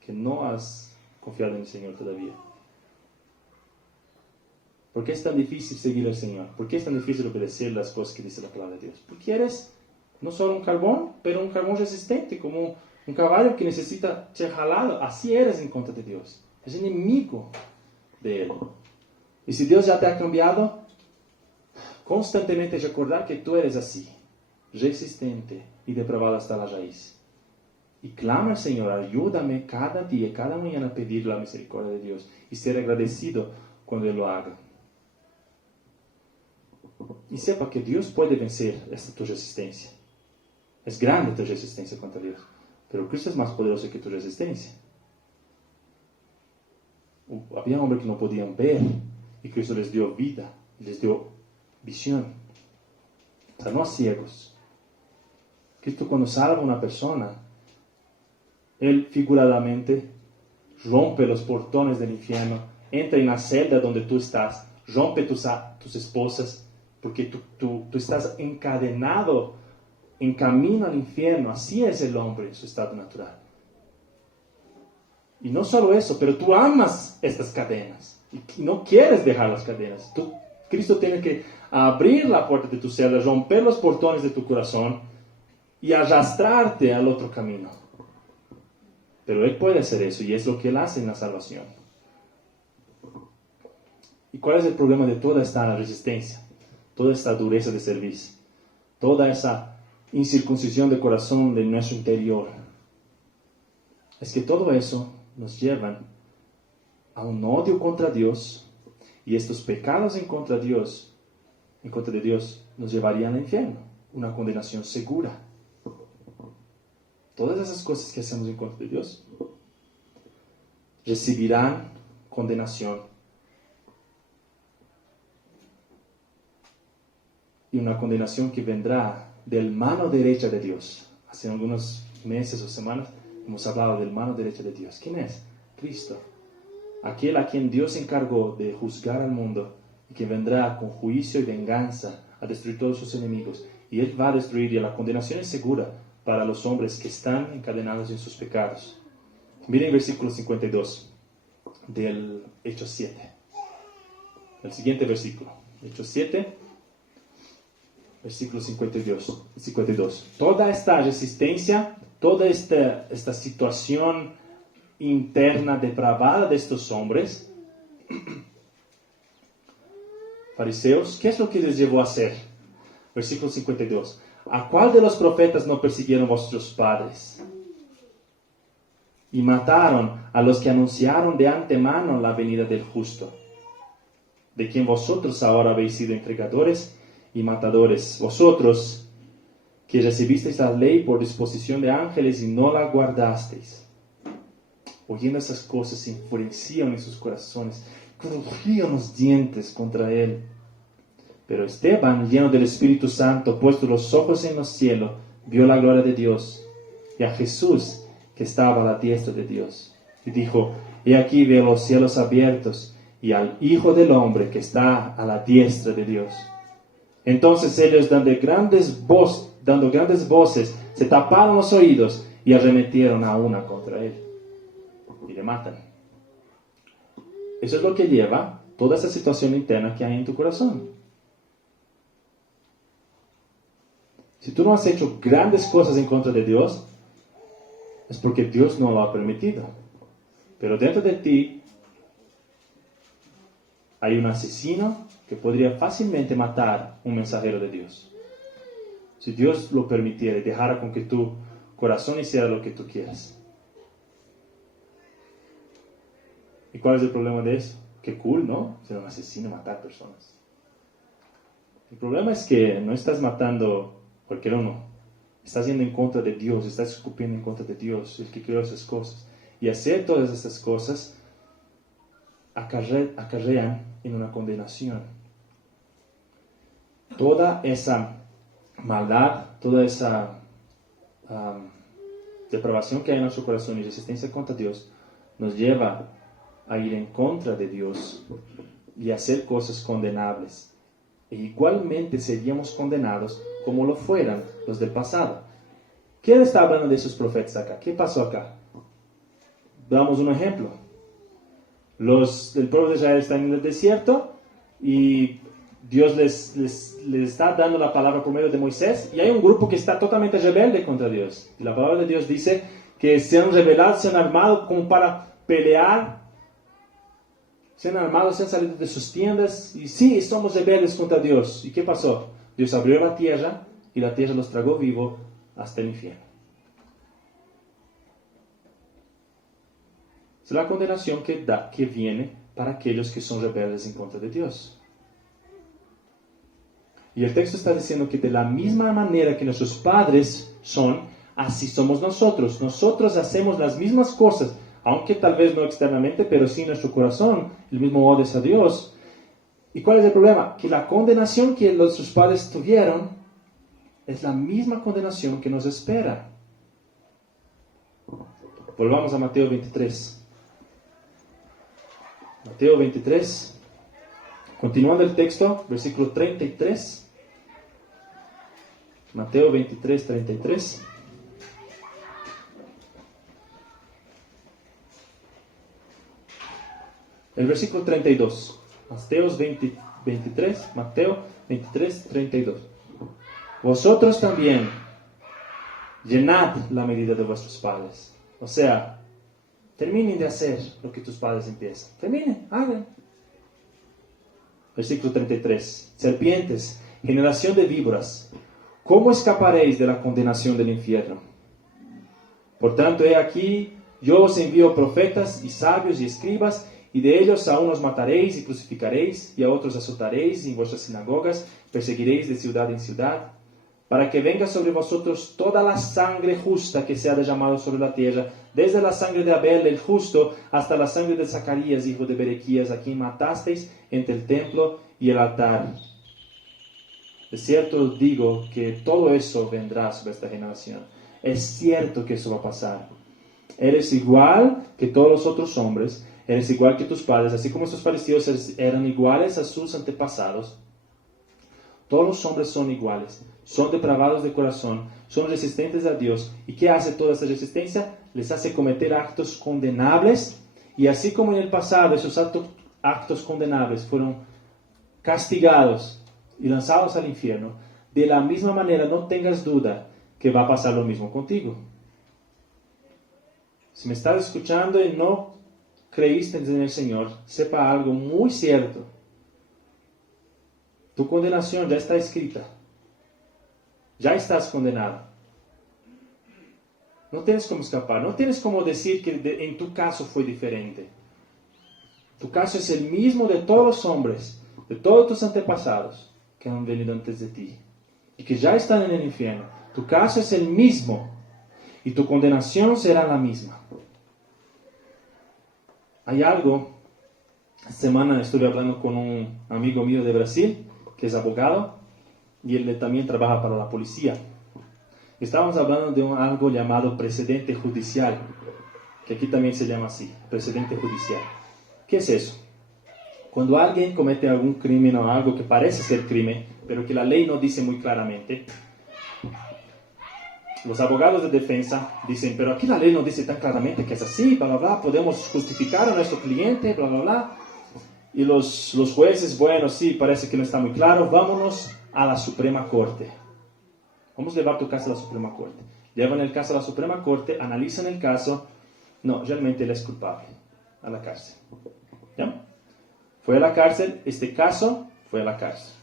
que no has confiado en el Señor todavía. ¿Por qué es tan difícil seguir al Señor? ¿Por qué es tan difícil obedecer las cosas que dice la palabra de Dios? Porque eres no solo un carbón, pero un carbón resistente, como un caballo que necesita ser jalado. Así eres en contra de Dios. Es enemigo de Él. Y si Dios ya te ha cambiado, constantemente recordar que tú eres así, resistente y depravado hasta la raíz. Y clama al Señor, ayúdame cada día, cada mañana a pedir la misericordia de Dios y ser agradecido cuando Él lo haga. Y sepa que Dios puede vencer esta tu resistencia. Es grande tu resistencia contra Dios, pero Cristo es más poderoso que tu resistencia. Había hombres que no podían ver y Cristo les dio vida, les dio visión. Sanó a ciegos. Cristo, cuando salva a una persona, Él figuradamente rompe los portones del infierno, entra en la celda donde tú estás, rompe tus esposas, porque tú estás encadenado en camino al infierno. Así es el hombre en su estado natural. Y no solo eso, pero tú amas estas cadenas y no quieres dejar las cadenas. Cristo tiene que abrir la puerta de tu celda, romper los portones de tu corazón y arrastrarte al otro camino. Pero Él puede hacer eso, y es lo que Él hace en la salvación. ¿Y cuál es el problema de toda esta resistencia? Toda esta dureza de servicio, toda esa incircuncisión de corazón de nuestro interior. Es que todo eso nos lleva a un odio contra Dios, y estos pecados en contra de Dios, nos llevarían al infierno, una condenación segura. Todas esas cosas que hacemos en contra de Dios recibirán condenación. Y una condenación que vendrá del mano derecha de Dios. Hace algunos meses o semanas hemos hablado del mano derecha de Dios. ¿Quién es? Cristo. Aquel a quien Dios encargó de juzgar al mundo y que vendrá con juicio y venganza a destruir todos sus enemigos. Y Él va a destruir, y la condenación es segura para los hombres que están encadenados en sus pecados. Miren el versículo 52 del Hechos 7. El siguiente versículo. Hechos 7. Versículo 52. Toda esta resistencia, toda esta situación interna depravada de estos hombres, fariseos, ¿qué es lo que les llevó a hacer? Versículo 52. ¿A cuál de los profetas no persiguieron vuestros padres? Y mataron a los que anunciaron de antemano la venida del justo, de quien vosotros ahora habéis sido entregadores y matadores, vosotros que recibisteis la ley por disposición de ángeles y no la guardasteis. Oyendo esas cosas, se enfurecían en sus corazones, crujían los dientes contra él. Pero Esteban, lleno del Espíritu Santo, puesto los ojos en los cielos, vio la gloria de Dios y a Jesús que estaba a la diestra de Dios. Y dijo, he aquí veo los cielos abiertos y al Hijo del Hombre que está a la diestra de Dios. Entonces ellos dando grandes voces, se taparon los oídos y arremetieron a una contra él. Y le matan. Eso es lo que lleva toda esa situación interna que hay en tu corazón. Si tú no has hecho grandes cosas en contra de Dios, es porque Dios no lo ha permitido. Pero dentro de ti hay un asesino que podría fácilmente matar un mensajero de Dios. Si Dios lo permitiera y dejara con que tu corazón hiciera lo que tú quieras. ¿Y cuál es el problema de eso? Qué cool, ¿no? Ser un asesino, matar personas. El problema es que no estás matando cualquier uno. Estás yendo en contra de Dios, estás escupiendo en contra de Dios, el que creó esas cosas. Y hacer todas estas cosas acarrean en una condenación. Toda esa maldad, toda esa depravación que hay en nuestro corazón y resistencia contra Dios, nos lleva a ir en contra de Dios y hacer cosas condenables. E igualmente seríamos condenados como lo fueran los del pasado. ¿Quién está hablando de esos profetas acá? ¿Qué pasó acá? Damos un ejemplo. El pueblo de Israel está en el desierto y Dios les está dando la palabra por medio de Moisés, y hay un grupo que está totalmente rebelde contra Dios. Y la palabra de Dios dice que se han rebelado, se han armado como para pelear, se han armado, se han salido de sus tiendas, y sí, somos rebeldes contra Dios. ¿Y qué pasó? Dios abrió la tierra y la tierra los tragó vivo hasta el infierno. Es la condenación que viene para aquellos que son rebeldes en contra de Dios. Y el texto está diciendo que de la misma manera que nuestros padres son, así somos nosotros. Nosotros hacemos las mismas cosas, aunque tal vez no externamente, pero sí en nuestro corazón, el mismo odio a Dios. ¿Y cuál es el problema? Que la condenación que nuestros padres tuvieron es la misma condenación que nos espera. Volvamos a Mateo 23. Mateo 23, continuando el texto, versículo 33. Mateo 23, 33. El versículo 32. Mateo 23, 32. Vosotros también llenad la medida de vuestros padres. O sea, terminen de hacer lo que tus padres empiezan. Terminen, hagan. Versículo 33. Serpientes, generación de víboras, ¿cómo escaparéis de la condenación del infierno? Por tanto, he aquí, yo os envío profetas y sabios y escribas, y de ellos a unos mataréis y crucificaréis, y a otros azotaréis en vuestras sinagogas, perseguiréis de ciudad en ciudad, para que venga sobre vosotros toda la sangre justa que se ha derramado sobre la tierra, desde la sangre de Abel el justo hasta la sangre de Zacarías, hijo de Berequías, a quien matasteis entre el templo y el altar. De cierto os digo que todo eso vendrá sobre esta generación. Es cierto que eso va a pasar. Eres igual que todos los otros hombres, eres igual que tus padres, así como estos fariseos eran iguales a sus antepasados. Todos los hombres son iguales, son depravados de corazón, son resistentes a Dios. ¿Y qué hace toda esa resistencia? Les hace cometer actos condenables, y así como en el pasado esos actos condenables fueron castigados y lanzados al infierno, de la misma manera no tengas duda que va a pasar lo mismo contigo. Si me estás escuchando y no creíste en el Señor, sepa algo muy cierto. Tu condenación ya está escrita. Ya estás condenado. No tienes cómo escapar. No tienes cómo decir que en tu caso fue diferente. Tu caso es el mismo de todos los hombres, de todos tus antepasados que han venido antes de ti y que ya están en el infierno. Tu caso es el mismo y tu condenación será la misma. Hay algo. Esta semana estuve hablando con un amigo mío de Brasil, que es abogado, y él también trabaja para la policía. Estábamos hablando de algo llamado precedente judicial, que aquí también se llama así, precedente judicial. ¿Qué es eso? Cuando alguien comete algún crimen o algo que parece ser crimen, pero que la ley no dice muy claramente, los abogados de defensa dicen, pero aquí la ley no dice tan claramente que es así, bla, bla, bla, podemos justificar a nuestro cliente, bla, bla, bla. Y los jueces, bueno, sí, parece que no está muy claro, vámonos a la Suprema Corte. Vamos a llevar tu caso a la Suprema Corte. Llevan el caso a la Suprema Corte, analizan el caso, no, realmente él es culpable, a la cárcel. ¿Ya? Fue a la cárcel, este caso fue a la cárcel.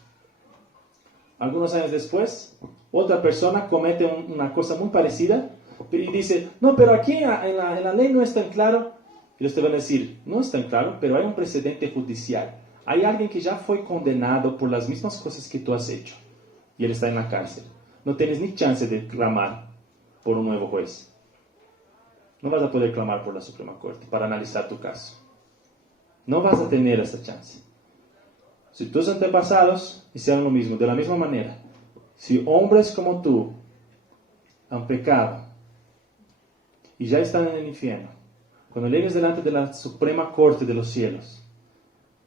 Algunos años después, otra persona comete una cosa muy parecida y dice, no, pero aquí en la ley no es tan claro. Y ellos te van a decir, no es tan claro, pero hay un precedente judicial. Hay alguien que ya fue condenado por las mismas cosas que tú has hecho y él está en la cárcel. No tienes ni chance de clamar por un nuevo juez. No vas a poder clamar por la Suprema Corte para analizar tu caso. No vas a tener esa chance. Si tus antepasados hicieron lo mismo, de la misma manera, si hombres como tú han pecado y ya están en el infierno, cuando llegues delante de la Suprema Corte de los cielos,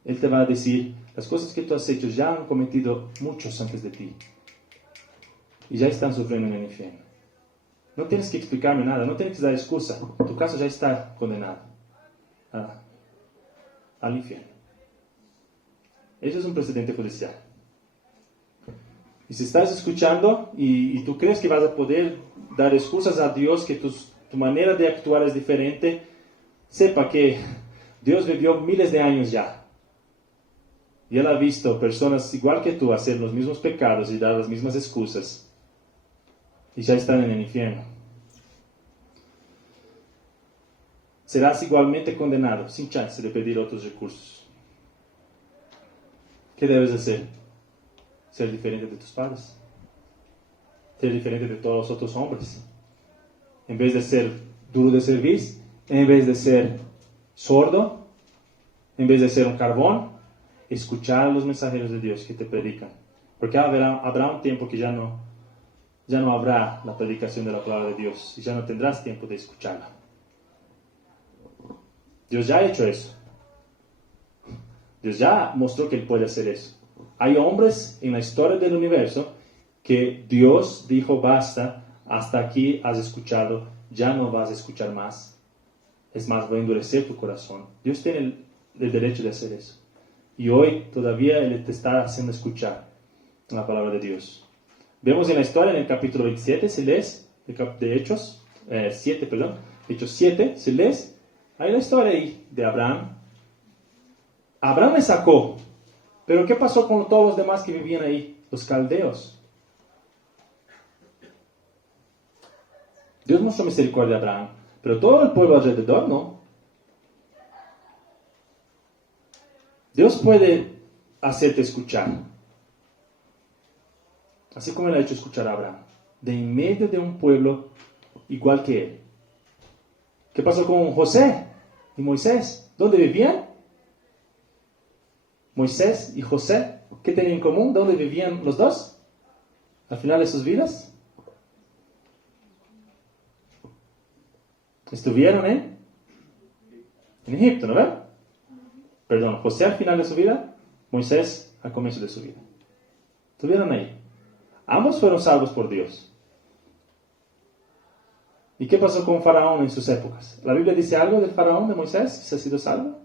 Él te va a decir, las cosas que tú has hecho ya han cometido muchos antes de ti y ya están sufriendo en el infierno. No tienes que explicarme nada, no tienes que dar excusa, tu caso ya está condenado al infierno. Eso es un precedente judicial. Y si estás escuchando y tú crees que vas a poder dar excusas a Dios, que tu manera de actuar es diferente, sepa que Dios vivió miles de años ya. Y Él ha visto personas igual que tú hacer los mismos pecados y dar las mismas excusas. Y ya están en el infierno. Serás igualmente condenado, sin chance de pedir otros recursos. ¿Qué debes hacer? Ser diferente de tus padres. Ser diferente de todos los otros hombres. En vez de ser duro de servir, en vez de ser sordo, en vez de ser un carbón, escuchar a los mensajeros de Dios que te predican. Porque habrá un tiempo que ya no habrá la predicación de la palabra de Dios y ya no tendrás tiempo de escucharla. Dios ya ha hecho eso. Dios ya mostró que Él puede hacer eso. Hay hombres en la historia del universo que Dios dijo, basta, hasta aquí has escuchado, ya no vas a escuchar más. Es más, voy a endurecer tu corazón. Dios tiene el derecho de hacer eso. Y hoy todavía Él te está haciendo escuchar la palabra de Dios. Vemos en la historia, en el capítulo 27, si lees, de Hechos 7, Hechos 7, si lees, hay la historia ahí de Abraham. Abraham le sacó, pero ¿qué pasó con todos los demás que vivían ahí? Los caldeos. Dios mostró misericordia a Abraham, pero todo el pueblo alrededor no. Dios puede hacerte escuchar, así como Él ha hecho escuchar a Abraham, de en medio de un pueblo igual que él. ¿Qué pasó con José y Moisés? ¿Dónde vivían? Moisés y José, ¿qué tenían en común? ¿Dónde vivían los dos? Al final de sus vidas. Estuvieron en Egipto, ¿no ven? Perdón, José al final de su vida, Moisés al comienzo de su vida. Estuvieron ahí. Ambos fueron salvos por Dios. ¿Y qué pasó con Faraón en sus épocas? ¿La Biblia dice algo del Faraón de Moisés que se ha sido salvo?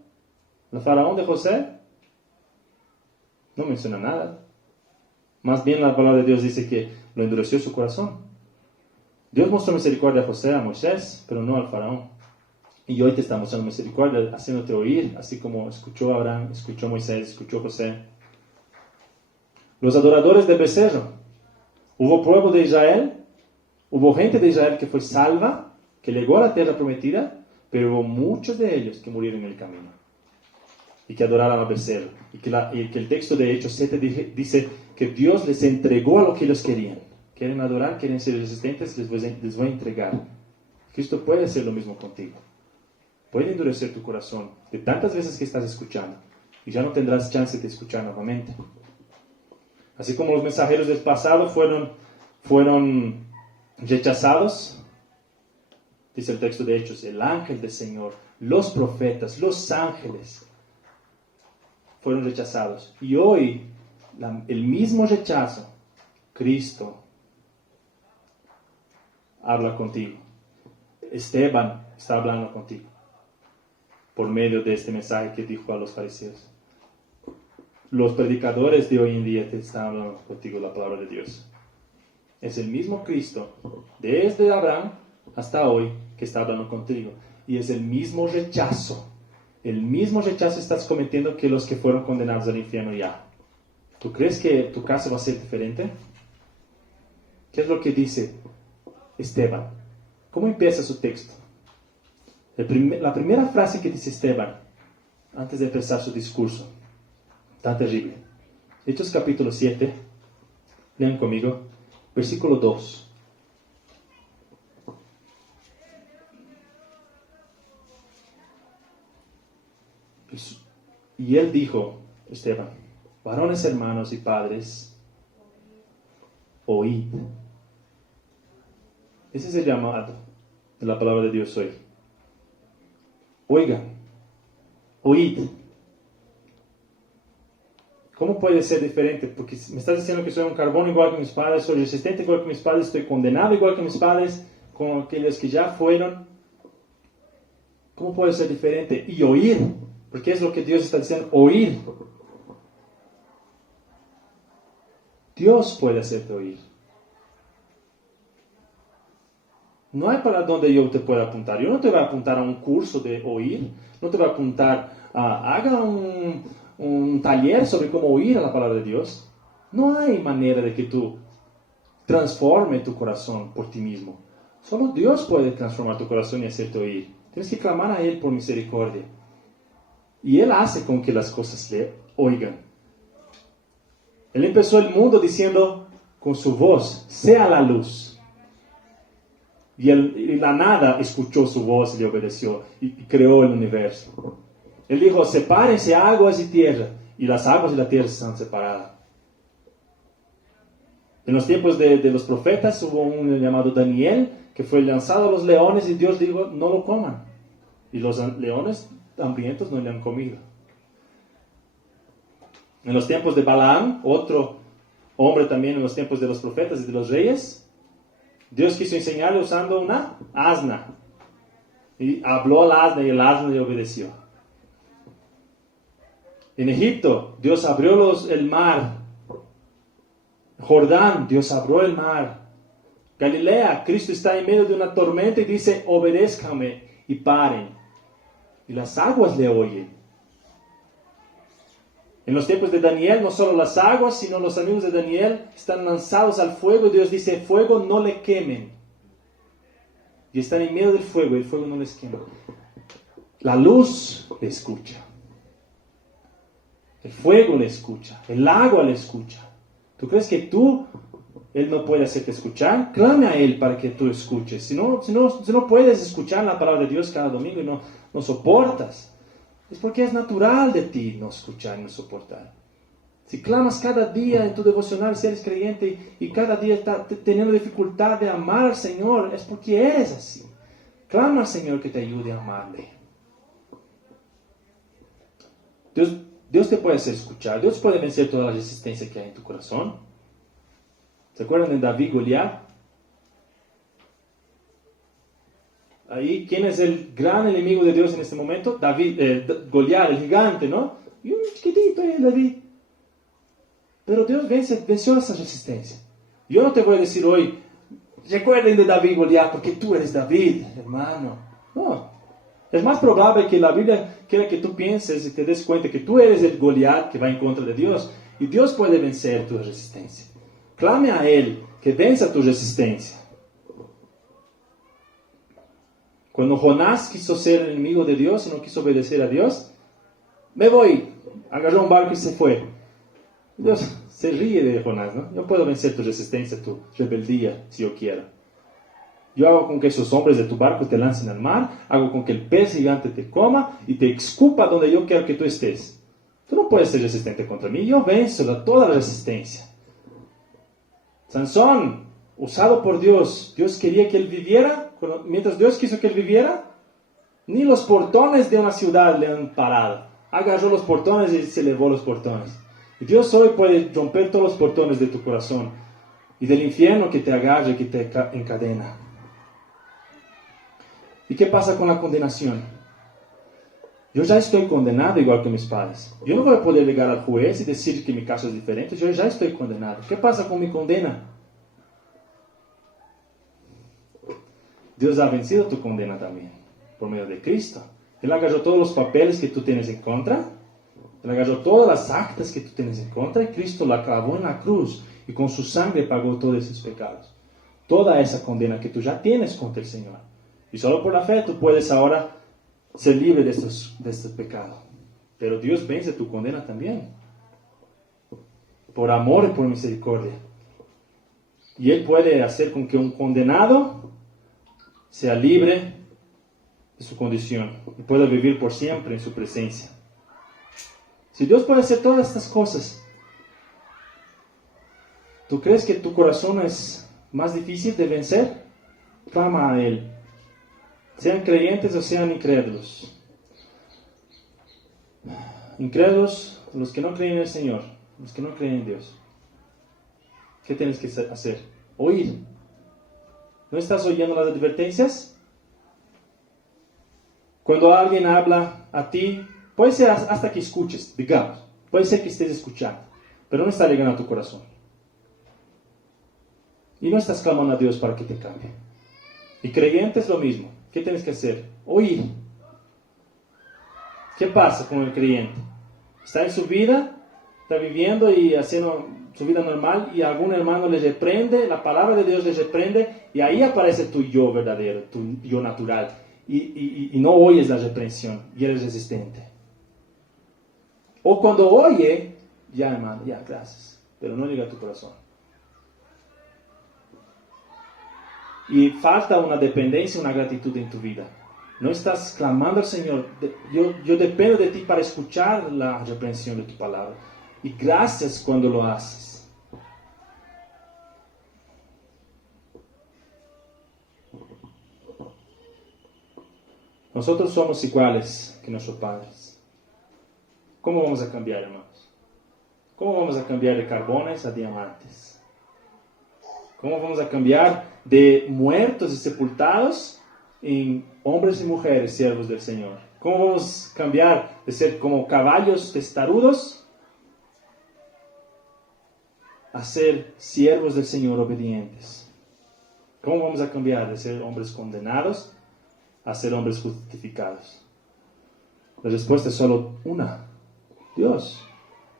¿El Faraón de José? No menciona nada. Más bien la palabra de Dios dice que lo endureció su corazón. Dios mostró misericordia a José, a Moisés, pero no al Faraón. Y hoy te está mostrando misericordia, haciéndote oír, así como escuchó Abraham, escuchó Moisés, escuchó José. Los adoradores de becerro. Hubo pueblo de Israel, hubo gente de Israel que fue salva, que llegó a la tierra prometida, pero hubo muchos de ellos que murieron en el camino y que adoraron al becerro. Y que el texto de Hechos 7 dice que Dios les entregó a lo que ellos querían. Quieren adorar, quieren ser resistentes, les voy a entregar. Cristo puede hacer lo mismo contigo. Puede endurecer tu corazón de tantas veces que estás escuchando y ya no tendrás chance de escuchar nuevamente. Así como los mensajeros del pasado fueron rechazados, dice el texto de Hechos, el ángel del Señor, los profetas, los ángeles fueron rechazados. Y hoy, el mismo rechazo, Cristo habla contigo. Esteban está hablando contigo por medio de este mensaje que dijo a los fariseos. Los predicadores de hoy en día te están hablando contigo la palabra de Dios. Es el mismo Cristo, desde Abraham hasta hoy, que está hablando contigo. Y es el mismo rechazo estás cometiendo que los que fueron condenados al infierno ya. ¿Tú crees que tu caso va a ser diferente? ¿Qué es lo que dice Esteban? ¿Cómo empieza su texto? La primera frase que dice Esteban, antes de empezar su discurso, tan terrible. Hechos capítulo 7, lean conmigo, versículo 2. Y él dijo, Esteban, varones hermanos y padres, oíd. Ese es el llamado de la palabra de Dios hoy. Oigan, oíd. ¿Cómo puede ser diferente? Porque me estás diciendo que soy un carbón igual que mis padres, soy resistente igual que mis padres, estoy condenado igual que mis padres, con aquellos que ya fueron. ¿Cómo puede ser diferente? Y oír, porque es lo que Dios está diciendo, oír. Dios puede hacerte oír. No hay para donde yo te pueda apuntar. Yo no te voy a apuntar a un curso de oír, no te voy a apuntar a haga un taller sobre cómo oír a la palabra de Dios. No hay manera de que tú transforme tu corazón por ti mismo. Solo Dios puede transformar tu corazón y hacerte oír. Tienes que clamar a Él por misericordia. Y Él hace con que las cosas le oigan. Él empezó el mundo diciendo con su voz, sea la luz. Y la nada escuchó su voz y le obedeció y creó el universo. Él dijo, sepárense aguas y tierra. Y las aguas y la tierra se han separado. En los tiempos de los profetas hubo un llamado Daniel que fue lanzado a los leones y Dios dijo, no lo coman. Y los leones hambrientos no le han comido. En los tiempos de Balaam, otro hombre también en los tiempos de los profetas y de los reyes, Dios quiso enseñarle usando una asna. Y habló al asna y el asna le obedeció. En Egipto, Dios abrió el mar. Jordán, Dios abrió el mar. Galilea, Cristo está en medio de una tormenta y dice, obedézcame y paren. Y las aguas le oyen. En los tiempos de Daniel, no solo las aguas, sino los amigos de Daniel están lanzados al fuego y Dios dice, fuego no le quemen. Y están en medio del fuego y el fuego no les quema. La luz le escucha. El fuego le escucha. El agua le escucha. ¿Tú crees que Él no puede hacerte escuchar? Clame a Él para que tú escuches. Si no puedes escuchar la palabra de Dios cada domingo y no soportas, es porque es natural de ti no escuchar y no soportar. Si clamas cada día en tu devocional, si eres creyente y cada día estás teniendo dificultad de amar al Señor, es porque eres así. Clama al Señor que te ayude a amarle. Dios te puede hacer escuchar. Dios puede vencer toda la resistencia que hay en tu corazón. ¿Se acuerdan de David y Goliat? Ahí, ¿quién es el gran enemigo de Dios en este momento? Goliat, el gigante, ¿no? Y un chiquitito ahí, David. Pero Dios venció esa resistencia. Yo no te voy a decir hoy, recuerden de David y Goliat, porque tú eres David, hermano. No. Es más probable que la Biblia quiera que tú pienses y te des cuenta que tú eres el Goliat que va en contra de Dios. Y Dios puede vencer tu resistencia. Clame a Él que venza tu resistencia. Cuando Jonás quiso ser el enemigo de Dios y no quiso obedecer a Dios, me voy, agarró un barco y se fue. Dios se ríe de Jonás, ¿no? Yo puedo vencer tu resistencia, tu rebeldía, si yo quiero. Yo hago con que esos hombres de tu barco te lancen al mar, hago con que el pez gigante te coma y te escupa donde yo quiero que tú estés. Tú no puedes ser resistente contra mí, yo venzo toda la resistencia. Sansón, usado por Dios, Dios quería que él viviera mientras Dios quiso que él viviera, ni los portones de una ciudad le han parado. Agarró los portones y se elevó los portones. Y Dios hoy puede romper todos los portones de tu corazón y del infierno que te agarra y que te encadena. ¿Y qué pasa con la condenación? Yo ya estoy condenado igual que mis padres. Yo no voy a poder llegar al juez y decir que mi caso es diferente. Yo ya estoy condenado. ¿Qué pasa con mi condena? Dios ha vencido tu condena también, por medio de Cristo. Él agarró todos los papeles que tú tienes en contra. Él agarró todas las actas que tú tienes en contra y Cristo la clavó en la cruz y con su sangre pagó todos esos pecados. Toda esa condena que tú ya tienes contra el Señor. Y solo por la fe tú puedes ahora ser libre de estos pecados. Pero Dios vence tu condena también. Por amor y por misericordia. Y Él puede hacer con que un condenado sea libre de su condición y pueda vivir por siempre en su presencia. Si Dios puede hacer todas estas cosas, ¿tú crees que tu corazón es más difícil de vencer? Clama a Él. Sean creyentes o sean incrédulos. Incrédulos, los que no creen en el Señor, los que no creen en Dios. ¿Qué tienes que hacer? Oír. ¿No estás oyendo las advertencias? Cuando alguien habla a ti, puede ser hasta que escuches, digamos. Puede ser que estés escuchando, pero no está llegando a tu corazón. Y no estás clamando a Dios para que te cambie. Y creyente es lo mismo. ¿Qué tienes que hacer? Oír. ¿Qué pasa con el creyente? Está en su vida, está viviendo y haciendo su vida normal y algún hermano le reprende, la palabra de Dios le reprende y ahí aparece tu yo verdadero, tu yo natural. Y no oyes la reprensión y eres resistente. O cuando oye, ya hermano, ya gracias, pero no llega a tu corazón. Y falta una dependencia, una gratitud en tu vida. No estás clamando al Señor. Yo dependo de ti para escuchar la reprensión de tu palabra. Y gracias cuando lo haces. Nosotros somos iguales que nuestros padres. ¿Cómo vamos a cambiar, hermanos? ¿Cómo vamos a cambiar de carbones a diamantes? ¿Cómo vamos a cambiar de muertos y sepultados en hombres y mujeres, siervos del Señor? ¿Cómo vamos a cambiar de ser como caballos testarudos a ser siervos del Señor obedientes? ¿Cómo vamos a cambiar de ser hombres condenados a ser hombres justificados? La respuesta es solo una. Dios.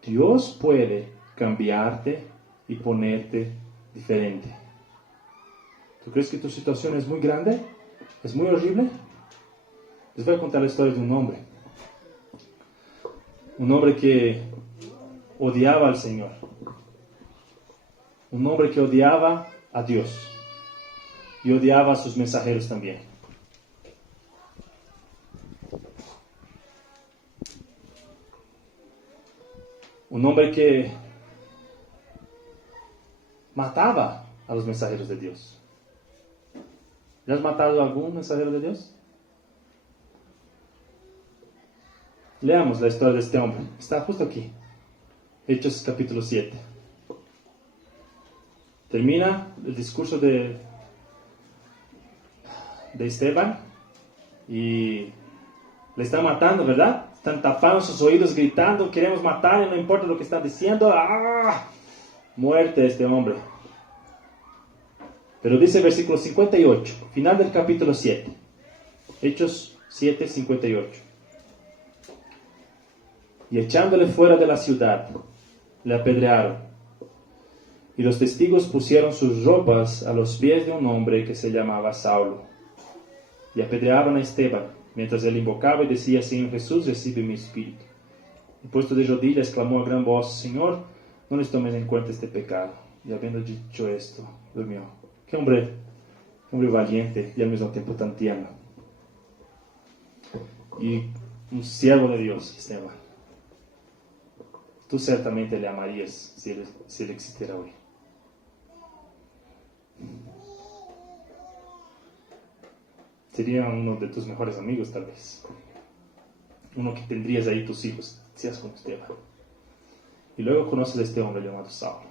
Dios puede cambiarte y ponerte diferente. ¿Tú crees que tu situación es muy grande? ¿Es muy horrible? Les voy a contar la historia de un hombre. Un hombre que odiaba al Señor. Un hombre que odiaba a Dios. Y odiaba a sus mensajeros también. Un hombre que mataba a los mensajeros de Dios. ¿Ya has matado a algún mensajero de Dios? Leamos la historia de este hombre. Está justo aquí. Hechos capítulo 7. Termina el discurso de Esteban y le están matando, ¿verdad? Están tapando sus oídos, gritando, queremos matarle, no importa lo que están diciendo. ¡Ah! Muerte este hombre. Pero dice el versículo 58, final del capítulo 7. Hechos 7, 58. Y echándole fuera de la ciudad, le apedrearon. Y los testigos pusieron sus ropas a los pies de un hombre que se llamaba Saulo. Y apedreaban a Esteban, mientras él invocaba y decía: Señor Jesús, recibe mi espíritu. Y puesto de rodillas, clamó a gran voz: Señor, no les tomes en cuenta este pecado. Y habiendo dicho esto, durmió. Qué hombre valiente y al mismo tiempo tan tierno. Y un siervo de Dios, Esteban. Tú ciertamente le amarías si él existiera hoy. Sería uno de tus mejores amigos, tal vez. Uno que tendrías ahí tus hijos, seas como Esteban. Y luego conoces a este hombre llamado Saulo,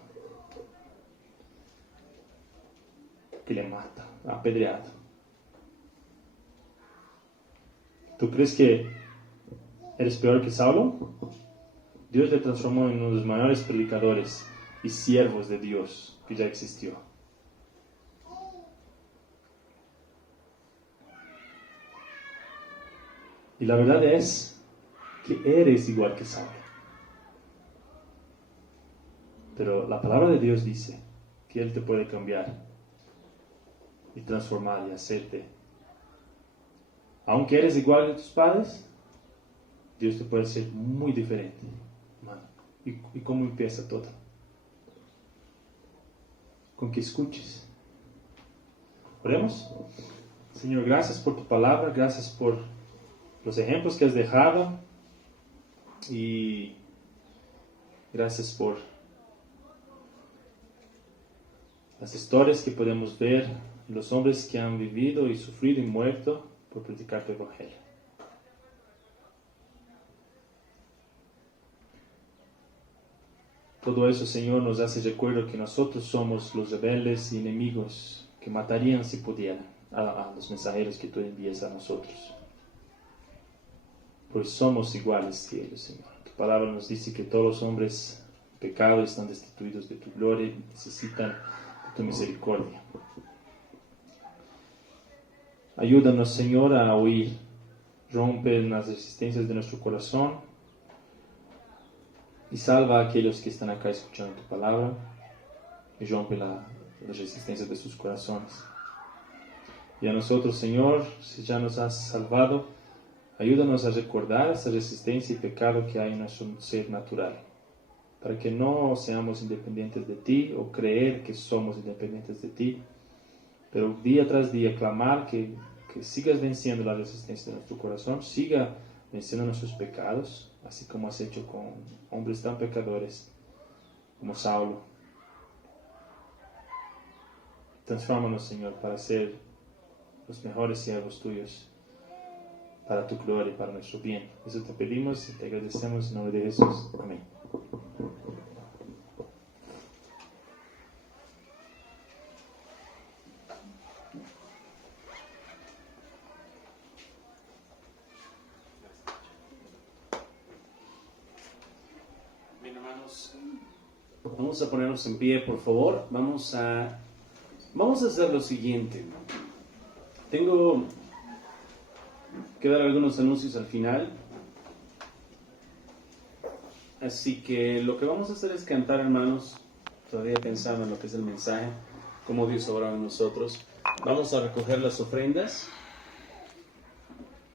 que le mata, apedreado. ¿Tú crees que eres peor que Saulo? Dios le transformó en uno de los mayores predicadores y siervos de Dios que ya existió. Y la verdad es que eres igual que Saulo. Pero la palabra de Dios dice que Él te puede cambiar y transformar y hacerte. Aunque eres igual que tus padres, Dios te puede hacer muy diferente. Hermano. ¿Y cómo empieza todo? Con que escuches. Oremos. Señor, gracias por tu palabra, gracias por los ejemplos que has dejado y gracias por las historias que podemos ver de los hombres que han vivido y sufrido y muerto por predicar tu evangelio. Todo eso, Señor, nos hace recuerdo que nosotros somos los rebeldes y enemigos que matarían si pudieran a los mensajeros que tú envías a nosotros. Pues somos iguales que ellos, Señor. Tu palabra nos dice que todos los hombres pecados están destituidos de tu gloria y necesitan de tu misericordia. Ayúdanos, Señor, a oír. Rompe las resistencias de nuestro corazón y salva a aquellos que están acá escuchando tu palabra y rompe las resistencias de sus corazones. Y a nosotros, Señor, si ya nos has salvado, ayúdanos a recordar esa resistencia y pecado que hay en nuestro ser natural, para que no seamos independientes de ti o creer que somos independientes de ti, pero día tras día clamar que sigas venciendo la resistencia de nuestro corazón, siga venciendo nuestros pecados, así como has hecho con hombres tan pecadores como Saulo. Transfórmanos, Señor, para ser los mejores siervos tuyos, para tu gloria y para nuestro bien. Eso te pedimos y te agradecemos en nombre de Jesús. Amén. Bien, hermanos, vamos a ponernos en pie, por favor. Vamos a hacer lo siguiente. Tengo que dar algunos anuncios al final. Así que lo que vamos a hacer es cantar, hermanos, todavía pensando en lo que es el mensaje, cómo Dios obra en nosotros. Vamos a recoger las ofrendas.